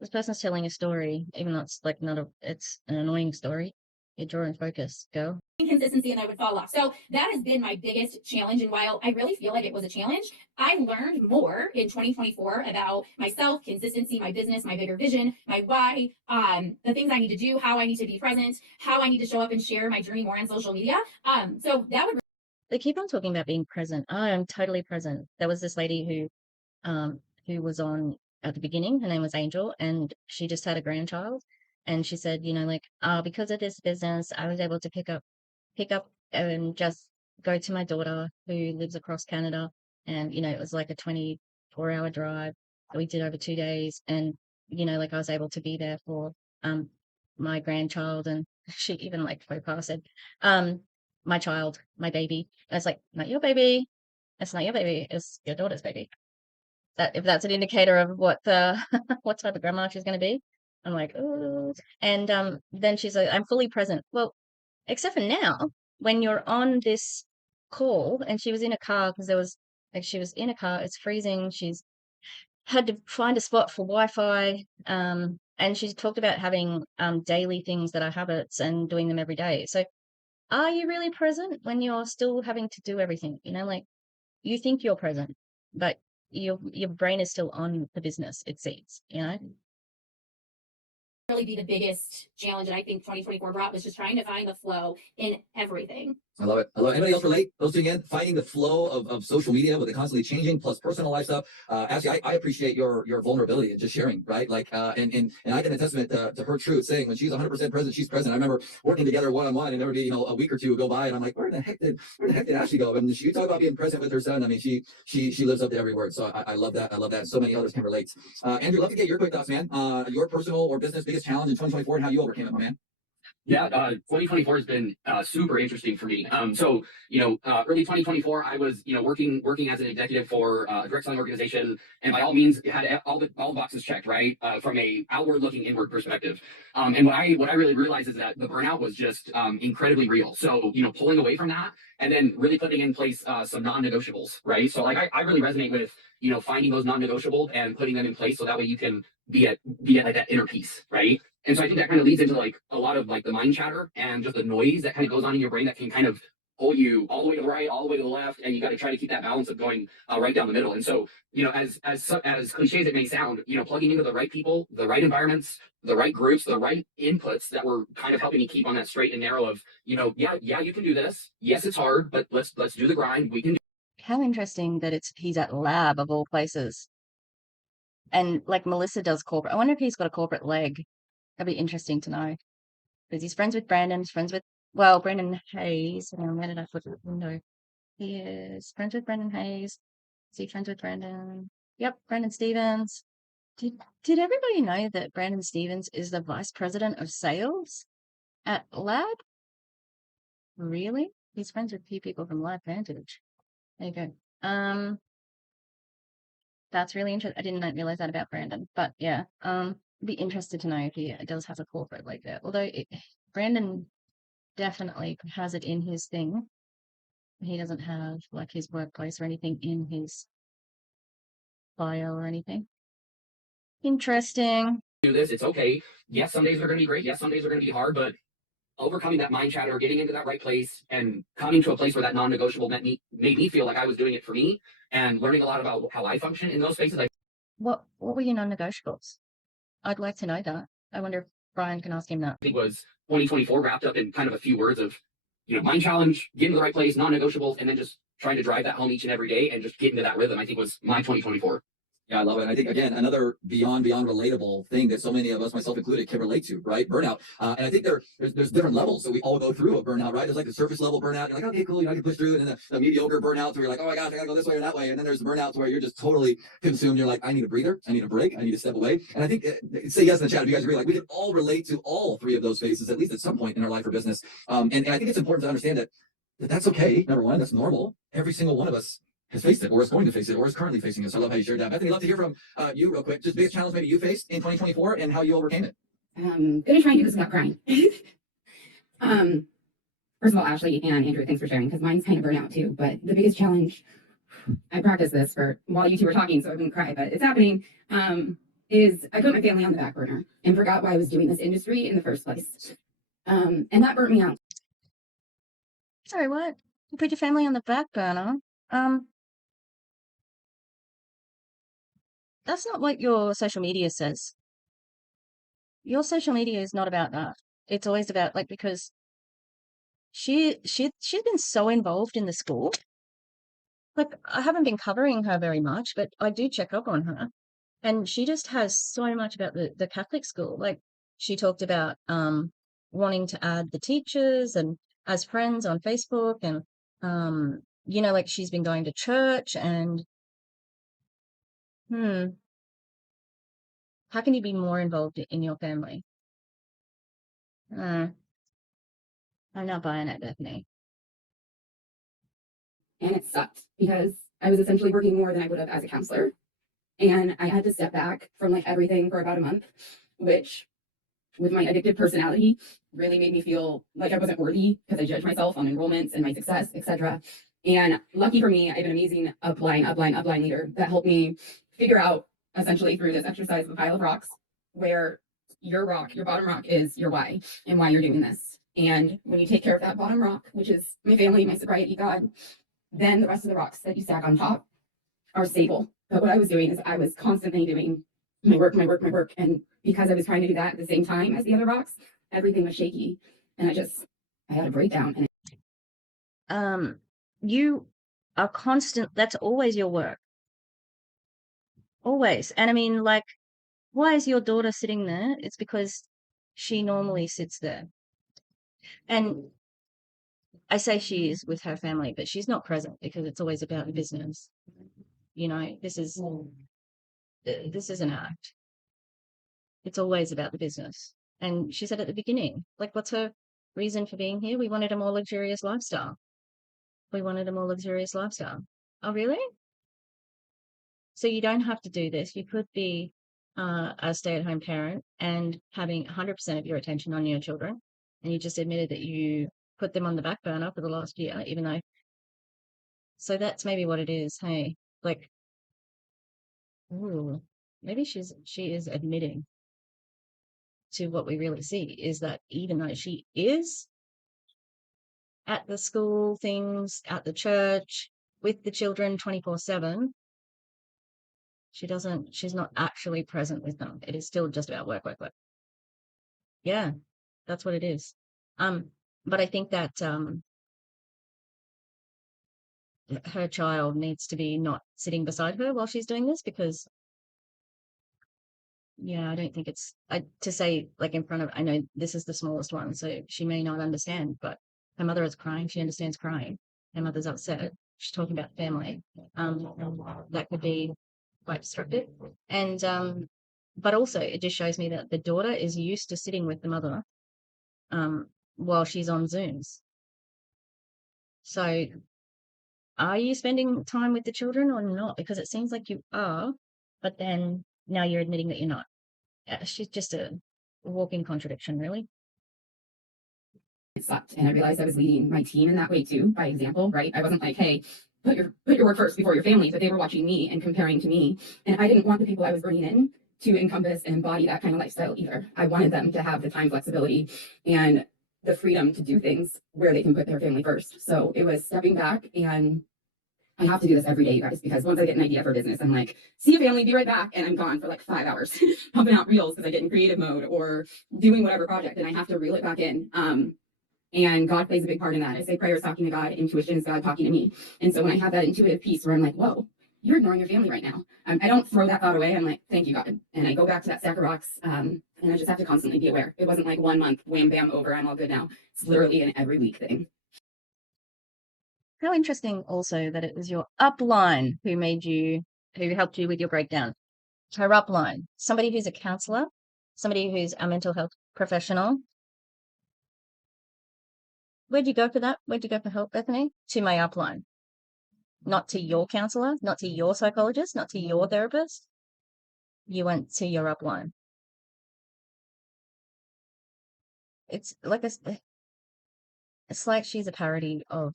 this person's telling a story, even though it's like it's an annoying story. You're drawing focus. Go. Consistency, and I would fall off. So that has been my biggest challenge. And while I really feel like it was a challenge, I learned more in 2024 about myself, consistency, my business, my bigger vision, my why, the things I need to do, how I need to be present, how I need to show up and share my journey more on social media. So that would. They keep on talking about being present. I am totally present. There was this lady who was on at the beginning. Her name was Angel, and she just had a grandchild. And she said, because of this business, I was able to pick up and just go to my daughter who lives across Canada. And, it was like a 24-hour drive that we did over 2 days. And, I was able to be there for my grandchild. And she even faux pas said, my child, my baby. And it's like, not your baby. It's not your baby. It's your daughter's baby. If that's an indicator of what what type of grandma she's going to be. I'm like, oh. And then she's like, I'm fully present. Well, except for now, when you're on this call, and she was in a car because she was in a car, it's freezing. She's had to find a spot for Wi-Fi. And she talked about having daily things that are habits and doing them every day. So are you really present when you're still having to do everything? You think you're present, but your brain is still on the business, it seems, Really be the biggest challenge that I think 2024 brought, was just trying to find the flow in everything. I love it. Anybody else relate? Those two again, finding the flow of social media with it constantly changing, plus personal life stuff. Actually, I appreciate your vulnerability and just sharing, right? And I can attest to her truth, saying when she's 100% present, she's present. I remember working together one-on-one, and there would be a week or two would go by, and I'm like, where the heck did Ashley go? And she talk about being present with her son. I mean, she lives up to every word. So I love that. I love that. So many others can relate. Andrew, love to get your quick thoughts, man. Your personal or business biggest challenge in 2024 and how you overcame it, my man. Yeah, 2024 has been super interesting for me. Early 2024, I was working as an executive for a direct selling organization, and by all means, it had all the boxes checked, right, from a outward looking, inward perspective. And what I really realized is that the burnout was just incredibly real. So pulling away from that, and then really putting in place some non-negotiables, right? So I really resonate with finding those non-negotiables and putting them in place, so that way you can be at like that inner peace, right? And so I think that kind of leads into a lot of the mind chatter and just the noise that kind of goes on in your brain that can kind of pull you all the way to the right, all the way to the left, and you got to try to keep that balance of going right down the middle. And so, as cliche as it may sound, plugging into the right people, the right environments, the right groups, the right inputs that were kind of helping me keep on that straight and narrow of, yeah, you can do this. Yes, it's hard, but let's do the grind. We can do. How interesting that he's at Lab of all places. And like Melissa does corporate. I wonder if he's got a corporate leg. That'd be interesting to know. Because he's friends with Brandon, he's friends with, well, Brandon Hayes. Hang on, where did I put the window? He is friends with Brandon Hayes. Is he friends with Brandon? Yep, Brandon Stevens. Did everybody know that Brandon Stevens is the vice president of sales at Lab? Really? He's friends with a few people from Lab Vantage. There you go. That's really interesting. I didn't realize that about Brandon, but yeah. Be interested to know if he does have a corporate like that. Although Brandon definitely has it in his thing. He doesn't have like his workplace or anything in his bio or anything. Interesting. Do this. It's okay. Yes, some days are going to be great. Yes, some days are going to be hard, but overcoming that mind chatter, getting into that right place, and coming to a place where that non-negotiable made me feel like I was doing it for me, and learning a lot about how I function in those spaces. What were your non-negotiables? I'd like to know that. I wonder if Brian can ask him that. I think was 2024 wrapped up in kind of a few words of, mind challenge, get into the right place, non-negotiables, and then just trying to drive that home each and every day and just get into that rhythm, I think was my 2024. Yeah, I love it. And I think, again, another beyond relatable thing that so many of us, myself included, can relate to, right? Burnout. And I think there's different levels. So we all go through a burnout, right? There's like the surface level burnout. You're like, okay, cool, I can push through it. And then the mediocre burnout where you're like, oh my gosh, I gotta go this way or that way. And then there's the burnouts where you're just totally consumed. You're like, I need a breather. I need a break. I need to step away. And I think, say yes in the chat if you guys agree, like we can all relate to all three of those phases, at least at some point in our life or business. And I think it's important to understand that that's okay. Number one, that's normal. Every single one of us has faced it, or is going to face it, or is currently facing it. So I love how you shared that. Bethany, I'd love to hear from you real quick. Just biggest challenge maybe you faced in 2024 and how you overcame it. I'm gonna try and do this without crying. First of all, Ashley and Andrew, thanks for sharing, because mine's kind of burnout too. But the biggest challenge, I practiced this for while you two were talking, so I wouldn't cry, but it's happening. Is I put my family on the back burner and forgot why I was doing this industry in the first place. And that burnt me out. Sorry, what? You put your family on the back burner? That's not what your social media says. Your social media is not about that. It's always about like, because she's been so involved in the school. Like, I haven't been covering her very much, but I do check up on her. And she just has so much about the Catholic school. Like, she talked about wanting to add the teachers and as friends on Facebook, and like she's been going to church, and how can you be more involved in your family? I'm not buying it, Bethany. And it sucked because I was essentially working more than I would have as a counselor. And I had to step back from like everything for about a month, which with my addictive personality really made me feel like I wasn't worthy because I judged myself on enrollments and my success, etc. And lucky for me, I have an amazing upline leader that helped me figure out essentially through this exercise of a pile of rocks where your bottom rock is your why and why you're doing this. And when you take care of that bottom rock, which is my family, my sobriety, God, then the rest of the rocks that you stack on top are stable. But what I was doing is I was constantly doing my work. And because I was trying to do that at the same time as the other rocks, everything was shaky. And I had a breakdown. And you are constant. That's always your work. Always. And I mean, like, why is your daughter sitting there? It's because she normally sits there. And I say she is with her family, but she's not present because it's always about the business. This is an act. It's always about the business. And she said at the beginning, like, what's her reason for being here? We wanted a more luxurious lifestyle. Oh, really? So you don't have to do this. You could be a stay-at-home parent and having 100% of your attention on your children. And you just admitted that you put them on the back burner for the last year, even though. So that's maybe what it is. Hey, like, ooh, maybe she is admitting to what we really see is that even though she is at the school things, at the church, with the children 24/7. She's not actually present with them. It is still just about work, work, work. Yeah, that's what it is. But I think that her child needs to be not sitting beside her while she's doing this, because yeah, I don't think it's to say like in front of, I know this is the smallest one, so she may not understand, but her mother is crying. She understands crying. Her mother's upset. She's talking about family. That could be quite destructive. And but also it just shows me that the daughter is used to sitting with the mother while she's on Zooms. So are you spending time with the children or not? Because it seems like you are, but then now you're admitting that you're not. She's just a walking contradiction, really. It sucked, and I realized I was leading my team in that way too, by example, right? I wasn't like, hey, put your work first before your family, but they were watching me and comparing to me, and I didn't want the people I was bringing in to encompass and embody that kind of lifestyle either. I wanted them to have the time flexibility and the freedom to do things where they can put their family first. So it was stepping back, and I have to do this every day, you guys, because once I get an idea for business, I'm like, see you family, be right back. And I'm gone for like 5 hours pumping out reels because I get in creative mode or doing whatever project, and I have to reel it back in. And God plays a big part in that. I say prayer is talking to God, intuition is God talking to me. And so when I have that intuitive piece where I'm like, whoa, you're ignoring your family right now. I don't throw that thought away. I'm like, thank you, God. And I go back to that stack of rocks. And I just have to constantly be aware. It wasn't like 1 month, wham, bam, over, I'm all good now. It's literally an every week thing. How interesting also that it was your upline who helped you with your breakdown. Her upline, somebody who's a counselor, somebody who's a mental health professional. Where'd you go for that? Where'd you go for help, Bethany? To my upline. Not to your counselor, not to your psychologist, not to your therapist. You went to your upline. It's like it's like she's a parody of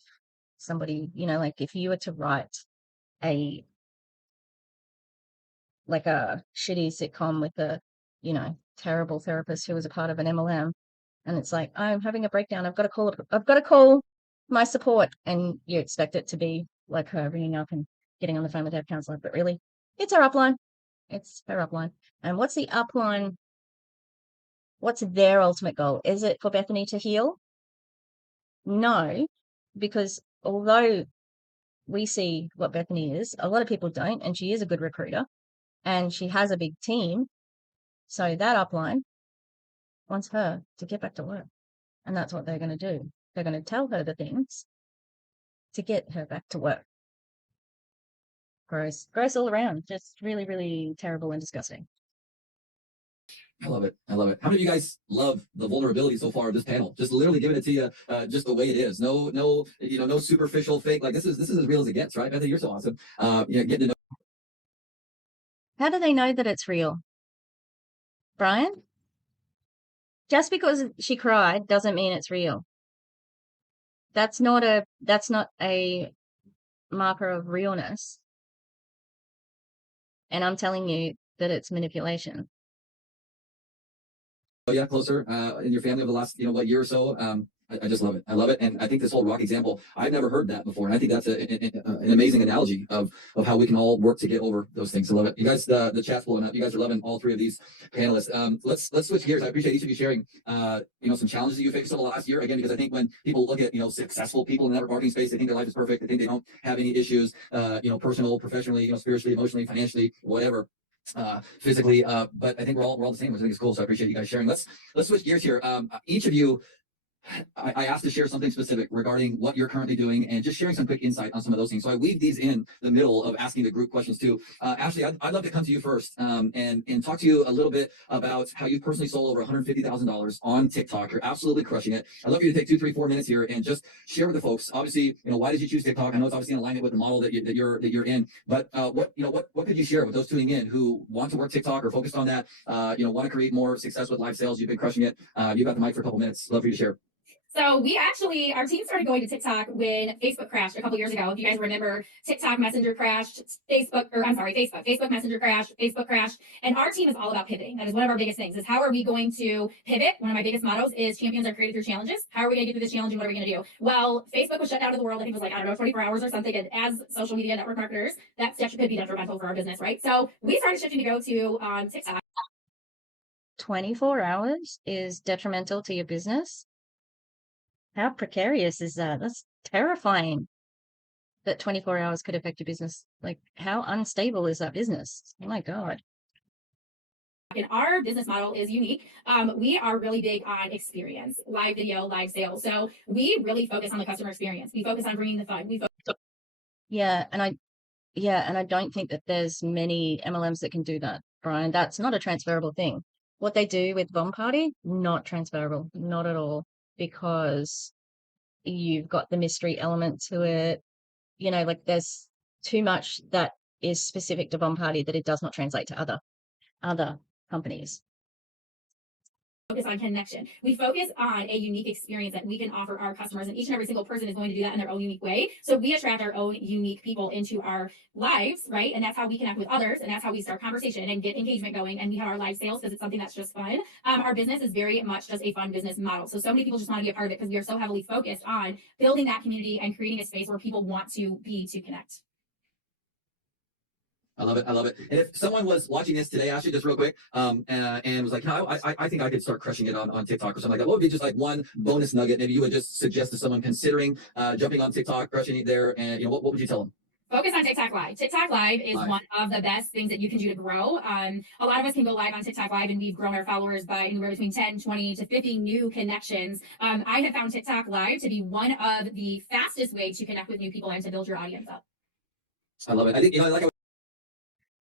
somebody, like if you were to write a shitty sitcom with a, terrible therapist who was a part of an MLM, and it's like, I'm having a breakdown. I've got to call my support, and you expect it to be like her ringing up and getting on the phone with her counselor, but really, it's her upline. It's her upline. And what's the upline? What's their ultimate goal? Is it for Bethany to heal? No, because although we see what Bethany is, a lot of people don't, and she is a good recruiter, and she has a big team. So that upline wants her to get back to work. And that's what they're going to do. They're going to tell her the things to get her back to work. Gross. Gross all around. Just really, really terrible and disgusting. I love it. I love it. How many of you guys love the vulnerability so far of this panel? Just literally giving it to you just the way it is. No, no superficial fake. Like this is as real as it gets, right? Bethany, you're so awesome. Getting to know. How do they know that it's real? Brian? Just because she cried doesn't mean it's real. That's not a marker of realness. And I'm telling you that it's manipulation. Yeah, closer in your family over the last year or so. I just love it. I love it, and I think this whole rock example, I've never heard that before, and I think that's an amazing analogy of how we can all work to get over those things. I love it. You guys, the chat's blowing up. You guys are loving all three of these panelists. Let's switch gears. I appreciate each of you sharing some challenges that you faced over the last year. Again, because I think when people look at successful people in the network marketing space, they think their life is perfect. They think they don't have any issues, personal, professionally, spiritually, emotionally, financially, whatever. Physically, but I think we're all the same, which I think is cool. So I appreciate you guys sharing. Let's switch gears here. Each of you, I asked to share something specific regarding what you're currently doing and just sharing some quick insight on some of those things. So I weave these in the middle of asking the group questions too. Ashley, I'd love to come to you first and talk to you a little bit about how you've personally sold over $150,000 on TikTok. You're absolutely crushing it. I'd love you to take 2, 3, 4 minutes here and just share with the folks. Obviously, why did you choose TikTok? I know it's obviously in alignment with the model that you're in, but what could you share with those tuning in who want to work TikTok or focused on that? Want to create more success with live sales? You've been crushing it. You've got the mic for a couple minutes. Love for you to share. So we actually, our team started going to TikTok when Facebook crashed a couple years ago. If you guys remember, TikTok Messenger crashed, Facebook Messenger crashed, Facebook crashed, and our team is all about pivoting. That is one of our biggest things. Is how are we going to pivot? One of my biggest mottos is champions are created through challenges. How are we going to get through this challenge, and what are we going to do? Well, Facebook was shut down to the world. I think it was like, I don't know, 24 hours or something. And as social media network marketers, that could be detrimental for our business, right? So we started shifting to go to TikTok. 24 hours is detrimental to your business? How precarious is that? That's terrifying that 24 hours could affect your business. Like, how unstable is that business? Oh my God. And our business model is unique. We are really big on experience, live video, live sales. So we really focus on the customer experience. We focus on bringing the fun. Yeah, and I don't think that there's many MLMs that can do that, Brian. That's not a transferable thing. What they do with Bomb Party, not transferable, not at all, because you've got the mystery element to it. You know, like there's too much that is specific to Bomb Party that it does not translate to other companies. Focus on connection. We focus on a unique experience that we can offer our customers, and each and every single person is going to do that in their own unique way. So we attract our own unique people into our lives, right? And that's how we connect with others, and that's how we start conversation and get engagement going. And we have our live sales because it's something that's just fun. Our business is very much just a fun business model. So many people just want to be a part of it because we are so heavily focused on building that community and creating a space where people want to be to connect. I love it. I love it. And if someone was watching this today, Ashley, just real quick, and was like, no, I think I could start crushing it on TikTok or something like that. What would be just like one bonus nugget maybe you would just suggest to someone considering jumping on TikTok, crushing it there, and what would you tell them? Focus on TikTok Live. TikTok Live is one of the best things that you can do to grow. A lot of us can go live on TikTok Live, and we've grown our followers by anywhere between 10, 20 to 50 new connections. I have found TikTok Live to be one of the fastest ways to connect with new people and to build your audience up. I love it. I think,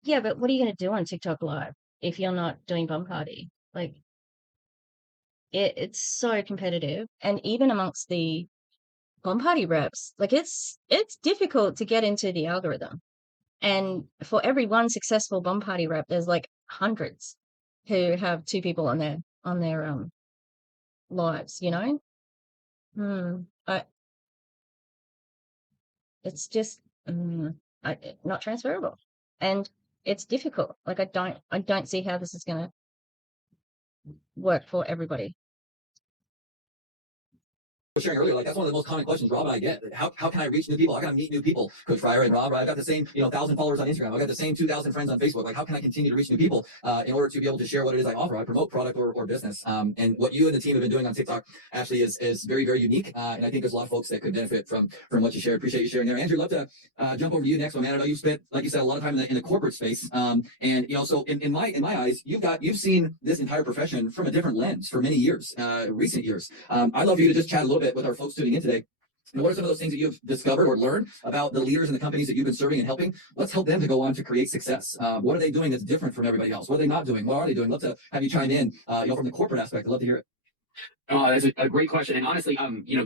Yeah, but what are you going to do on TikTok Live if you're not doing Bomb Party? Like, it's so competitive, and even amongst the Bomb Party reps, like it's difficult to get into the algorithm. And for every one successful Bomb Party rep, there's like hundreds who have two people on their lives. You know, it's just not transferable, and it's difficult. Like I don't see how this is going to work for everybody. Sharing earlier, like that's one of the most common questions Rob and I get. How can I reach new people? How can I meet new people? Coach Fryer and Rob, I've got the same 1,000 followers on Instagram. I've got the same 2,000 friends on Facebook. Like how can I continue to reach new people in order to be able to share what it is I offer? I promote product or business. And what you and the team have been doing on TikTok actually is very, very unique. And I think there's a lot of folks that could benefit from what you shared. Appreciate you sharing there. Andrew, love to jump over to you next one, man. I know you spent, like you said, a lot of time in the corporate space. And so in my eyes, you've seen this entire profession from a different lens for many years, recent years. I'd love for you to just chat a little bit with our folks tuning in today. And what are some of those things that you've discovered or learned about the leaders in the companies that you've been serving and helping? Let's help them to go on to create success. What are they doing that's different from everybody else? What are they not doing? What are they doing? Love to have you chime in, from the corporate aspect. I'd love to hear it. That's a great question. And honestly,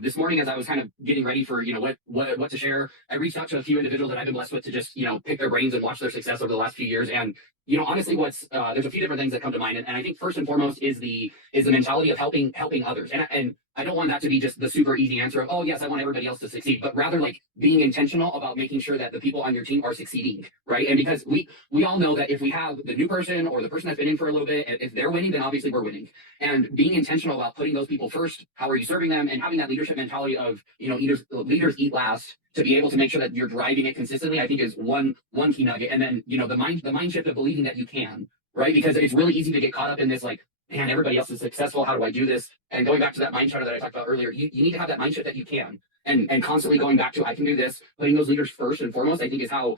this morning as I was kind of getting ready for, what to share, I reached out to a few individuals that I've been blessed with to just, pick their brains and watch their success over the last few years. And, honestly, there's a few different things that come to mind. And I think first and foremost is the mentality of helping others. And I don't want that to be just the super easy answer of, oh yes, I want everybody else to succeed, but rather like being intentional about making sure that the people on your team are succeeding, right? And because we all know that if we have the new person or the person that's been in for a little bit, if they're winning, then obviously we're winning. And being intentional about putting those people first, how are you serving them, and having that leadership mentality of, leaders eat last, to be able to make sure that you're driving it consistently, I think is one key nugget. And then, the mind shift of believing that you can, right? Because it's really easy to get caught up in this, like, man, everybody else is successful. How do I do this? And going back to that mind shift that I talked about earlier, you need to have that mind shift that you can, and constantly going back to, I can do this, putting those leaders first and foremost, I think is how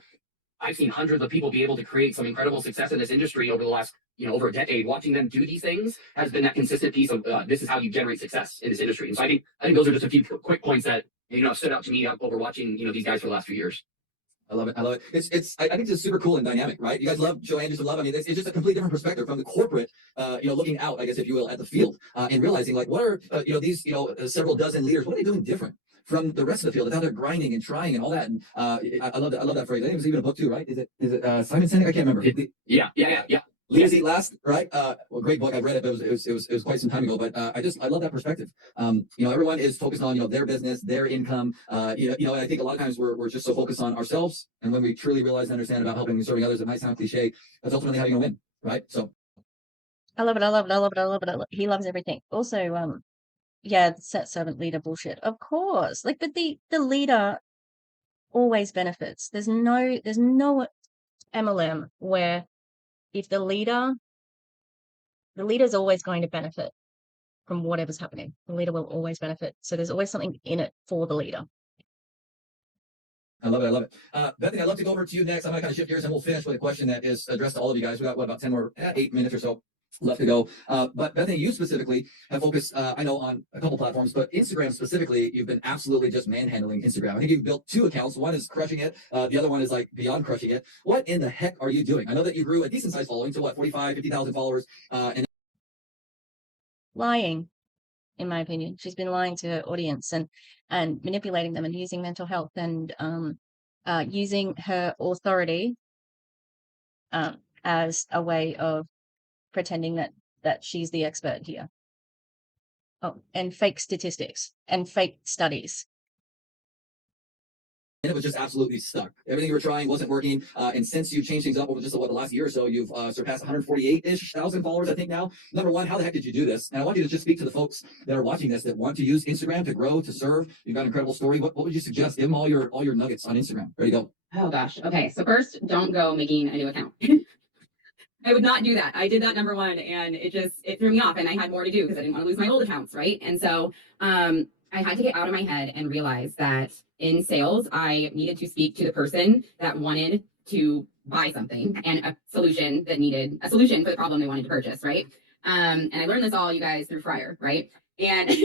I've seen hundreds of people be able to create some incredible success in this industry over the last, over a decade. Watching them do these things has been that consistent piece of this is how you generate success in this industry. And so I think those are just a few quick points that, stood out to me over watching, these guys for the last few years. I love it. I love it. I think it's super cool and dynamic, right? You guys love Joanne, just love. I mean, it's just a completely different perspective from the corporate, looking out, I guess, if you will, at the field and realizing like, what are, these, several dozen leaders, what are they doing different from the rest of the field? It's how they're grinding and trying and all that. And I love that. I love that phrase. I think it was even a book too, right? Is it Simon Sinek? I can't remember. Yeah. Leaders Eat Last, right? Well, great book. I've read it, but it was quite some time ago. But I love that perspective. Everyone is focused on their business, their income. And I think a lot of times we're just so focused on ourselves, and when we truly realize and understand about helping and serving others, it might sound cliche. That's ultimately how you're gonna win, right? So I love it. I love it. I love it. I love it. He loves everything. Also, yeah, set servant leader bullshit. Of course, like, but the leader always benefits. There's no MLM where if the leader's always going to benefit from whatever's happening. The leader will always benefit. So there's always something in it for the leader. I love it. I love it. Bethany, I'd love to go over to you next. I'm going to kind of shift gears and we'll finish with a question that is addressed to all of you guys. We got about 10 more, 8 minutes or so left to go. But Bethany, you specifically have focused, I know, on a couple platforms, but Instagram specifically, you've been absolutely just manhandling Instagram. I think you've built 2 accounts. One is crushing it. The other one is like beyond crushing it. What in the heck are you doing? I know that you grew a decent sized following to 45, 50,000 followers. And Lying, in my opinion. She's been lying to her audience and manipulating them and using mental health and using her authority as a way of pretending that she's the expert here. Oh, and fake statistics and fake studies. it was just absolutely stuck. Everything you were trying wasn't working. And since you've changed things up over just the last year or so, you've surpassed 148-ish thousand followers, I think now. Number one, how the heck did you do this? And I want you to just speak to the folks that are watching this that want to use Instagram to grow, to serve. You've got an incredible story. What would you suggest? Give them all your nuggets on Instagram. Ready to go. Oh gosh. Okay. So first, don't go making a new account. I would not do that. I did that number one, and it threw me off, and I had more to do because I didn't want to lose my old accounts, right? And so I had to get out of my head and realize that in sales, I needed to speak to the person that wanted to buy something and a solution that needed a solution for the problem they wanted to purchase, right? And I learned this all, you guys, through Fryer, right? And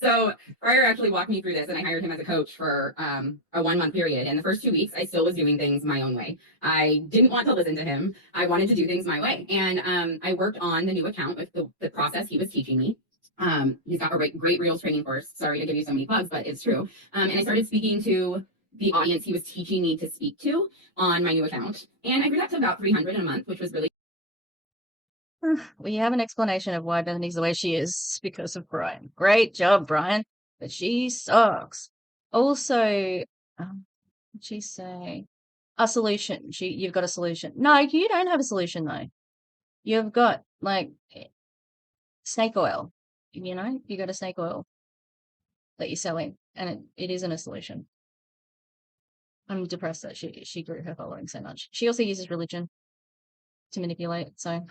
so Fryer actually walked me through this, and I hired him as a coach for a 1-month period. And the first 2 weeks, I still was doing things my own way. I didn't want to listen to him. I wanted to do things my way. And I worked on the new account with the process he was teaching me. He's got a great Reels training course. Sorry to give you so many plugs, but it's true. And I started speaking to the audience he was teaching me to speak to on my new account. And I grew that to about 300 a month, which was really We have an explanation of why Bethany's the way she is because of Brian. Great job, Brian. But she sucks. Also, what'd she say? A solution. You've got a solution. No, you don't have a solution though. You've got like snake oil. You got a snake oil that you're selling, and it isn't a solution. I'm depressed that she grew her following so much. She also uses religion to manipulate. So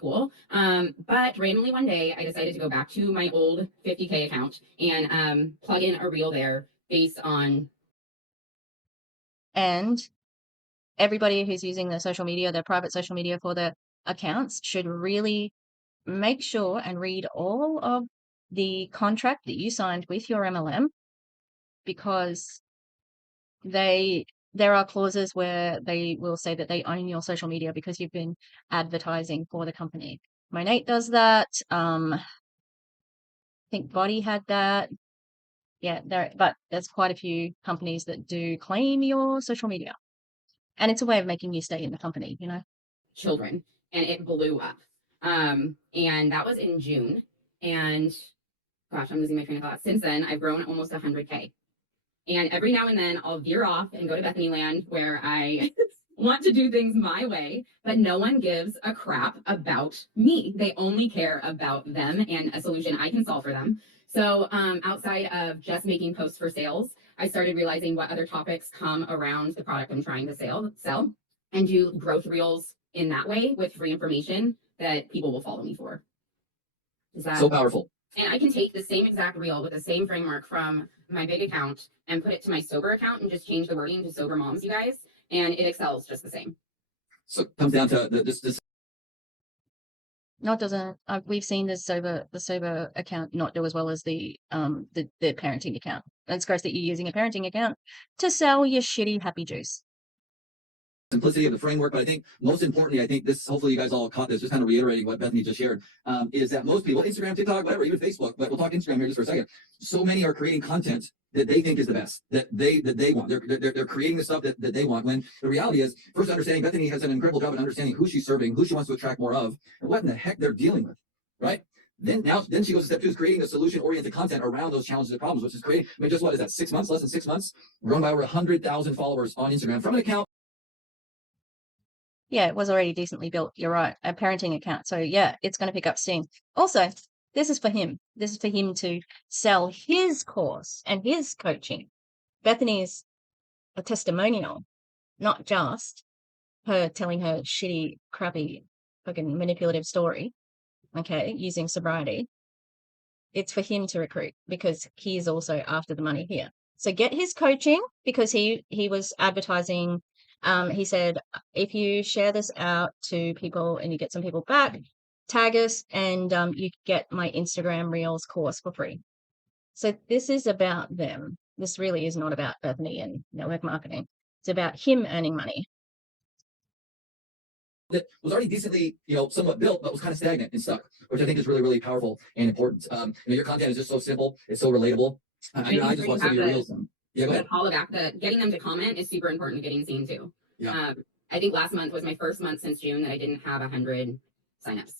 cool. But randomly one day, I decided to go back to my old 50K account and plug in a reel there based on. And everybody who's using their social media, their private social media for their accounts, should really make sure and read all of the contract that you signed with your MLM, because there are clauses where they will say that they own your social media because you've been advertising for the company. Monate does that. I think Body had that. Yeah, but there's quite a few companies that do claim your social media. And it's a way of making you stay in the company, Children, and it blew up. And that was in June. And gosh, I'm losing my train of thought. Since then, I've grown almost 100K. And every now and then I'll veer off and go to Bethany land where I want to do things my way, but no one gives a crap about me. They only care about them and a solution I can solve for them. So outside of just making posts for sales, I started realizing what other topics come around the product I'm trying to sell and do growth reels in that way with free information that people will follow me for. Is that so powerful? And I can take the same exact reel with the same framework from my big account and put it to my sober account and just change the wording to sober moms, you guys, and it excels just the same. So it comes down to this. No, it doesn't. We've seen the sober account not do as well as the parenting account. And it's gross that you're using a parenting account to sell your shitty happy juice. simplicity of the framework, but I think most importantly, I think this, hopefully you guys all caught this, just kind of reiterating what Bethany just shared, is that most people, Instagram, TikTok, whatever, even Facebook, but we'll talk Instagram here just for a second. So many are creating content that they think is the best, that they want. They're creating the stuff that they want, when the reality is, first understanding, Bethany has done an incredible job in understanding who she's serving, who she wants to attract more of, and what in the heck they're dealing with, right? Then she goes to step two, is creating the solution-oriented content around those challenges and problems, which is creating, I mean, just what is that, 6 months, less than 6 months, grown by over 100,000 followers on Instagram from an account. Yeah, it was already decently built. You're right. A parenting account. So yeah, it's going to pick up steam. Also, this is for him. This is for him to sell his course and his coaching. Bethany is a testimonial, not just her telling her shitty, crappy, fucking manipulative story, okay, using sobriety. It's for him to recruit because he is also after the money here. So get his coaching, because he was advertising. He said, if you share this out to people and you get some people back, tag us and you get my Instagram Reels course for free. So this is about them. This really is not about Bethany and network marketing. It's about him earning money. That was already decently, somewhat built, but was kind of stagnant and stuck, which I think is really, really powerful and important. Your content is just so simple. It's so relatable. I just watch some of your reels. Yeah, go ahead. Follow back, getting them to comment is super important to getting seen too. Yeah. I think last month was my first month since June that I didn't have 100 signups.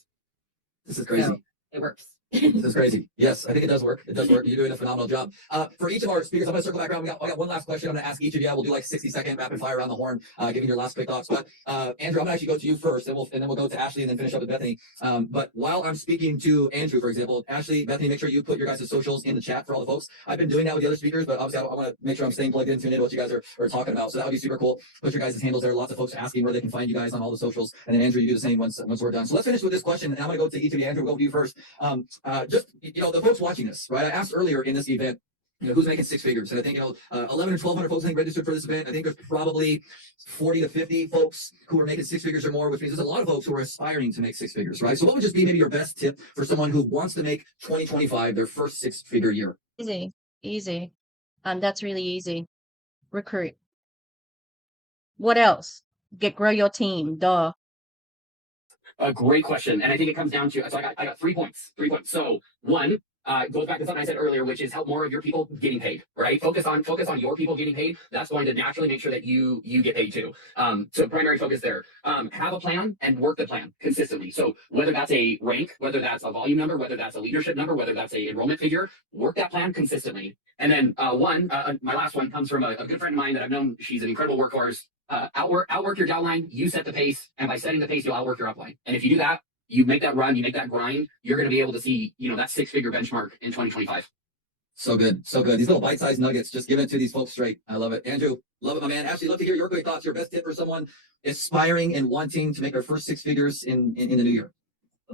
This is crazy. So it works. This is crazy. Yes, I think it does work. It does work. You're doing a phenomenal job. For each of our speakers, I'm going to circle back around. I got one last question I'm going to ask each of you. We'll do like 60-second rapid fire around the horn, giving your last quick thoughts. But Andrew, I'm going to actually go to you first, and then we'll go to Ashley and then finish up with Bethany. But while I'm speaking to Andrew, for example, Ashley, Bethany, make sure you put your guys' socials in the chat for all the folks. I've been doing that with the other speakers, but obviously I want to make sure I'm staying plugged in, tuned into what you guys are talking about. So that would be super cool. Put your guys' handles there. Lots of folks asking where they can find you guys on all the socials. And then Andrew, you do the same once we're done. So let's finish with this question. And I'm going to go to each of you. Andrew, we'll go to you first. The folks watching this, right? I asked earlier in this event, who's making six figures? And I think, 11 or 1,200 folks, I think, registered for this event. I think there's probably 40 to 50 folks who are making six figures or more, which means there's a lot of folks who are aspiring to make six figures, right? So what would just be maybe your best tip for someone who wants to make 2025 their first six-figure year? Easy. That's really easy. Recruit. What else? Grow your team. Duh. A great question. And I think it comes down to, so I got 3 points. So one, goes back to something I said earlier, which is help more of your people getting paid, right? Focus on your people getting paid. That's going to naturally make sure that you get paid too. So primary focus there. Have a plan and work the plan consistently. So whether that's a rank, whether that's a volume number, whether that's a leadership number, whether that's a enrollment figure, work that plan consistently. And then my last one comes from a good friend of mine that I've known. She's an incredible workhorse. Outwork your downline, you set the pace, and by setting the pace, you'll outwork your upline. And if you do that, you make that run, you make that grind, you're going to be able to see, that six-figure benchmark in 2025. So good. These little bite-sized nuggets, just give it to these folks straight. I love it. Andrew, love it, my man. Ashley, love to hear your quick thoughts, your best tip for someone aspiring and wanting to make their first six figures in the new year.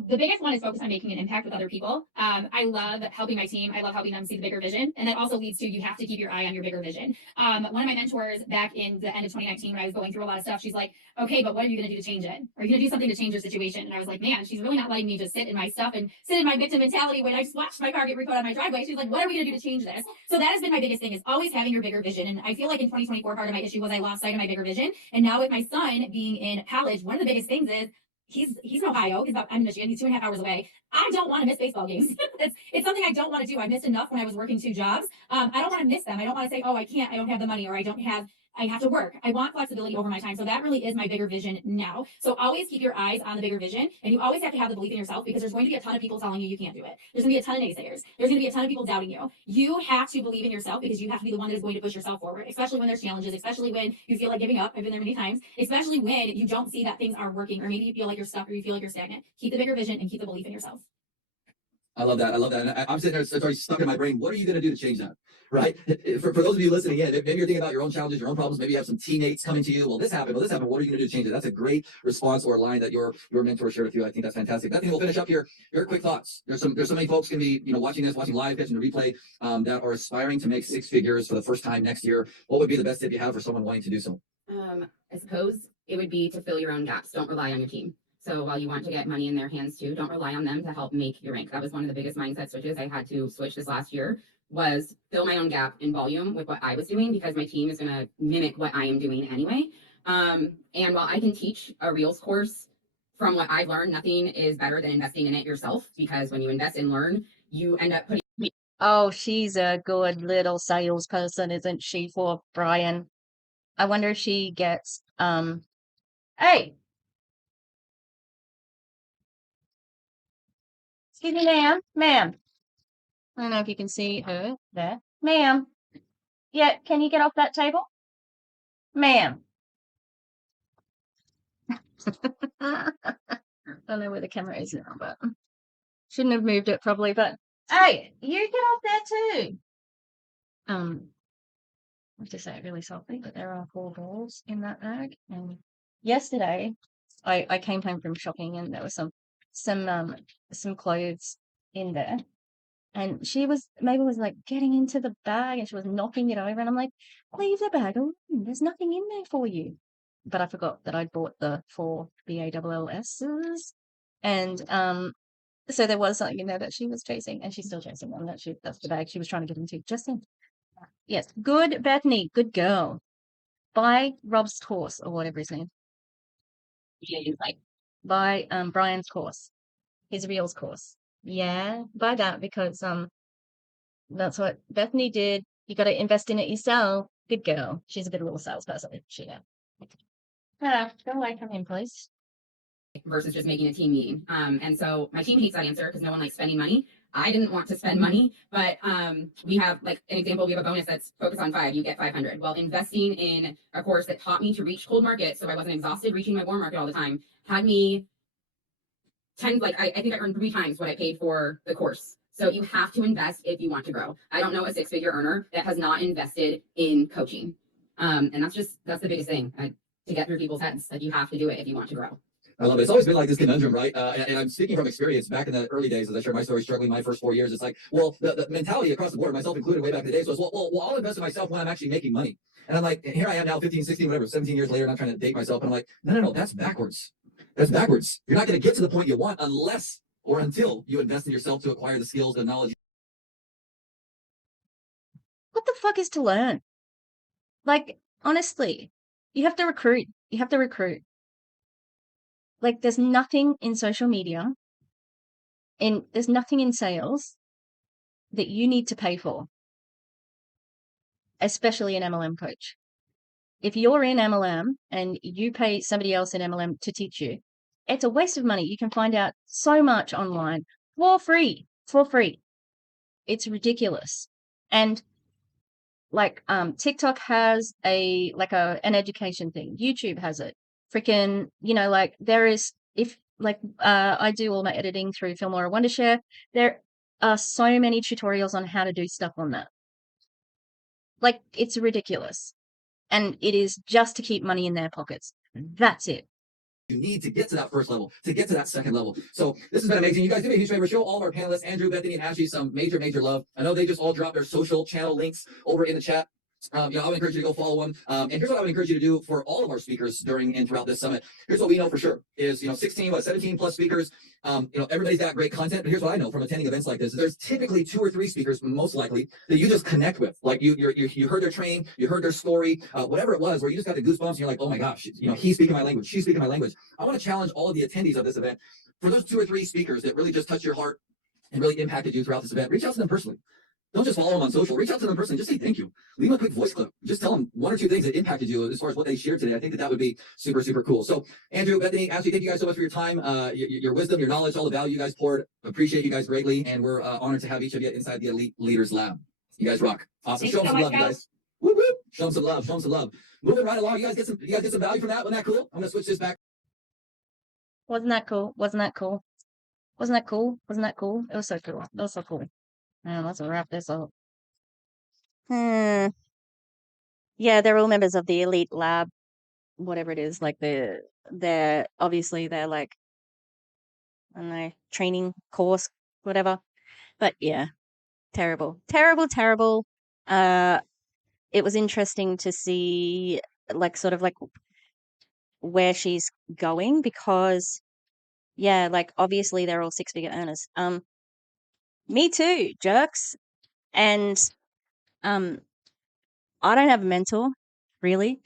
The biggest one is focus on making an impact with other people. I love helping my team. I love helping them see the bigger vision. And that also leads to, you have to keep your eye on your bigger vision. One of my mentors back in the end of 2019, when I was going through a lot of stuff, she's like, okay, but what are you going to do to change it? Are you going to do something to change your situation? And I was like, man, she's really not letting me just sit in my stuff and sit in my victim mentality when I just watched my car get recoded on my driveway. She's like, what are we going to do to change this? So that has been my biggest thing, is always having your bigger vision. And I feel like in 2024, part of my issue was I lost sight of my bigger vision. And now with my son being in college, one of the biggest things is, he's in Ohio. I'm in Michigan. He's 2.5 hours away. I don't want to miss baseball games. it's something I don't want to do. I missed enough when I was working 2 jobs. I don't want to miss them. I don't want to say, oh, I can't. I don't have the money, or I have to work. I want flexibility over my time. So that really is my bigger vision now. So always keep your eyes on the bigger vision, and you always have to have the belief in yourself, because there's going to be a ton of people telling you can't do it. There's going to be a ton of naysayers. There's going to be a ton of people doubting you. You have to believe in yourself, because you have to be the one that is going to push yourself forward, especially when there's challenges, especially when you feel like giving up. I've been there many times, especially when you don't see that things are working, or maybe you feel like you're stuck, or you feel like you're stagnant. Keep the bigger vision and keep the belief in yourself. I love that. And I'm sitting there, it's already stuck in my brain. What are you going to do to change that? Right? For those of you listening in, maybe you're thinking about your own challenges, your own problems. Maybe you have some teammates coming to you. Well, this happened. What are you going to do to change it? That's a great response or line that your mentor shared with you. I think that's fantastic. Bethany, we'll finish up here. Your quick thoughts. There's so many folks going to be, watching live, catching the replay, that are aspiring to make six figures for the first time next year. What would be the best tip you have for someone wanting to do so? I suppose it would be to fill your own gaps. Don't rely on your team. So while you want to get money in their hands too, don't rely on them to help make your rank. That was one of the biggest mindset switches I had to switch this last year, was fill my own gap in volume with what I was doing, because my team is going to mimic what I am doing anyway. And while I can teach a Reels course, from what I've learned, nothing is better than investing in it yourself, because when you invest and learn, you end up putting. Oh, she's a good little salesperson, isn't she, for Brian? I wonder if she gets, hey, excuse me, ma'am. I don't know if you can see her there. Ma'am. Yeah, can you get off that table? Ma'am. I don't know where the camera is now, but shouldn't have moved it probably, but hey, you get off there too. I have to say it really softly, but there are 4 balls in that bag. And yesterday, I came home from shopping and there was some clothes in there. And Mabel was like getting into the bag and she was knocking it over. And I'm like, leave the bag alone. There's nothing in there for you. But I forgot that I'd bought the 4 BALLS's. And so there was something in there that she was chasing, and she's still chasing one. That's the bag she was trying to get into. Just in. Yes. Good, Bethany. Good girl. Buy Rob's course or whatever his name. Yeah, like buy Brian's course. His Reels course. Yeah, buy that because that's what Bethany did. You got to invest in it yourself. Good girl. She's a good little salesperson. She yeah. Go away from him, please. Versus just making a team meeting. And so my team hates that answer because no one likes spending money. I didn't want to spend money, but we have, like an example, we have a bonus that's focus on 5, you get 500. Well, investing in a course that taught me to reach cold market, so I wasn't exhausted reaching my warm market all the time, had me 10, like I think I earned 3 times what I paid for the course. So you have to invest if you want to grow. I don't know a 6-figure earner that has not invested in coaching. And that's the biggest thing to get through people's heads. Like, you have to do it if you want to grow. I love it. It's always been like this conundrum, right? And I'm speaking from experience. Back in the early days, as I share my story, struggling my first 4 years, it's like, well, the mentality across the board, myself included, way back in the days was, well, I'll invest in myself when I'm actually making money. And I'm like, here I am now, 15, 16, whatever, 17 years later, and I'm trying to date myself. And I'm like, no, that's backwards. That's backwards. You're not going to get to the point you want unless or until you invest in yourself to acquire the skills, the knowledge. What the fuck is to learn? Like, honestly, you have to recruit. You have to recruit. Like, there's nothing in social media, there's nothing in sales that you need to pay for, especially an MLM coach. If you're in MLM and you pay somebody else in MLM to teach you, it's a waste of money. You can find out so much online for free. It's ridiculous. And like TikTok has an education thing. YouTube has it. Freaking, like there is, if like I do all my editing through Filmora Wondershare, there are so many tutorials on how to do stuff on that. Like, it's ridiculous. And it is just to keep money in their pockets. That's it. You need to get to that first level, to get to that second level. So this has been amazing. You guys do me a huge favor. Show all of our panelists, Andrew, Bethany, and Ashley, some major love. I know they just all dropped their social channel links over in the chat. I would encourage you to go follow them. And here's what I would encourage you to do for all of our speakers during and throughout this summit. Here's what we know for sure is, 17 plus speakers. Everybody's got great content, but here's what I know from attending events like this. There's typically 2 or 3 speakers, most likely, that you just connect with. Like you heard their training, you heard their story, whatever it was, where you just got the goosebumps and you're like, oh my gosh, he's speaking my language, she's speaking my language. I want to challenge all of the attendees of this event. For those 2 or 3 speakers that really just touched your heart and really impacted you throughout this event, reach out to them personally. Don't just follow them on social. Reach out to them personally. Just say thank you. Leave them a quick voice clip. Just tell them 1 or 2 things that impacted you as far as what they shared today. I think that would be super cool. So, Andrew, Bethany, Ashley, thank you guys so much for your time, your wisdom, your knowledge, all the value you guys poured. Appreciate you guys greatly, and we're honored to have each of you inside the Elite Leaders Lab. You guys rock. Awesome. Show them some love, you guys. Woo woo. Show them some love. Show them some love. Moving right along. You guys get some value from that. Wasn't that cool? I'm gonna switch this back. Wasn't that cool? It was so cool. Now let's wrap this up. Yeah, they're all members of the Elite Lab, whatever it is. Like they're obviously like, I don't know, training course, whatever. But yeah, terrible. It was interesting to see sort of where she's going, because yeah, like obviously they're all 6-figure earners. Me too, jerks. And I don't have a mentor, really.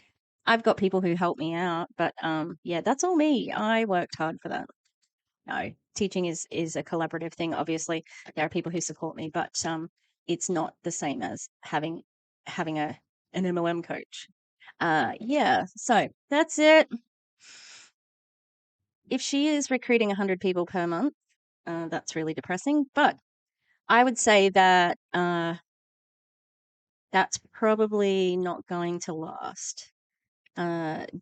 I've got people who help me out, but yeah, that's all me. I worked hard for that. No, teaching is a collaborative thing. Obviously, there are people who support me, but it's not the same as having an MLM coach. Yeah, so that's it. If she is recruiting 100 people per month, that's really depressing. But I would say that that's probably not going to last.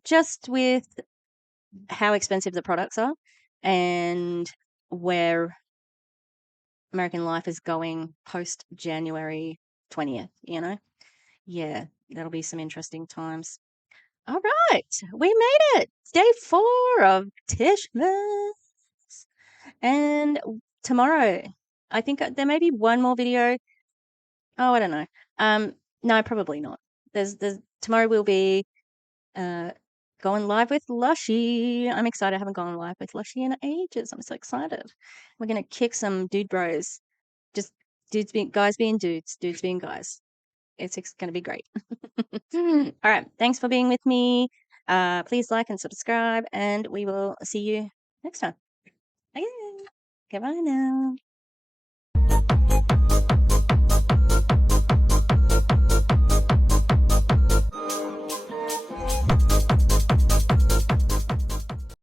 Just with how expensive the products are and where American life is going post January 20th, you know? Yeah, that'll be some interesting times. All right, we made it. Day 4 of Tishmas. And tomorrow, I think there may be one more video. Oh, I don't know. No, probably not. There's tomorrow we'll be going live with Lushy. I'm excited. I haven't gone live with Lushy in ages. I'm so excited. We're gonna kick some dude bros. Just guys being dudes being guys. It's gonna be great. All right. Thanks for being with me. Please like and subscribe, and we will see you next time. Okay. Goodbye now.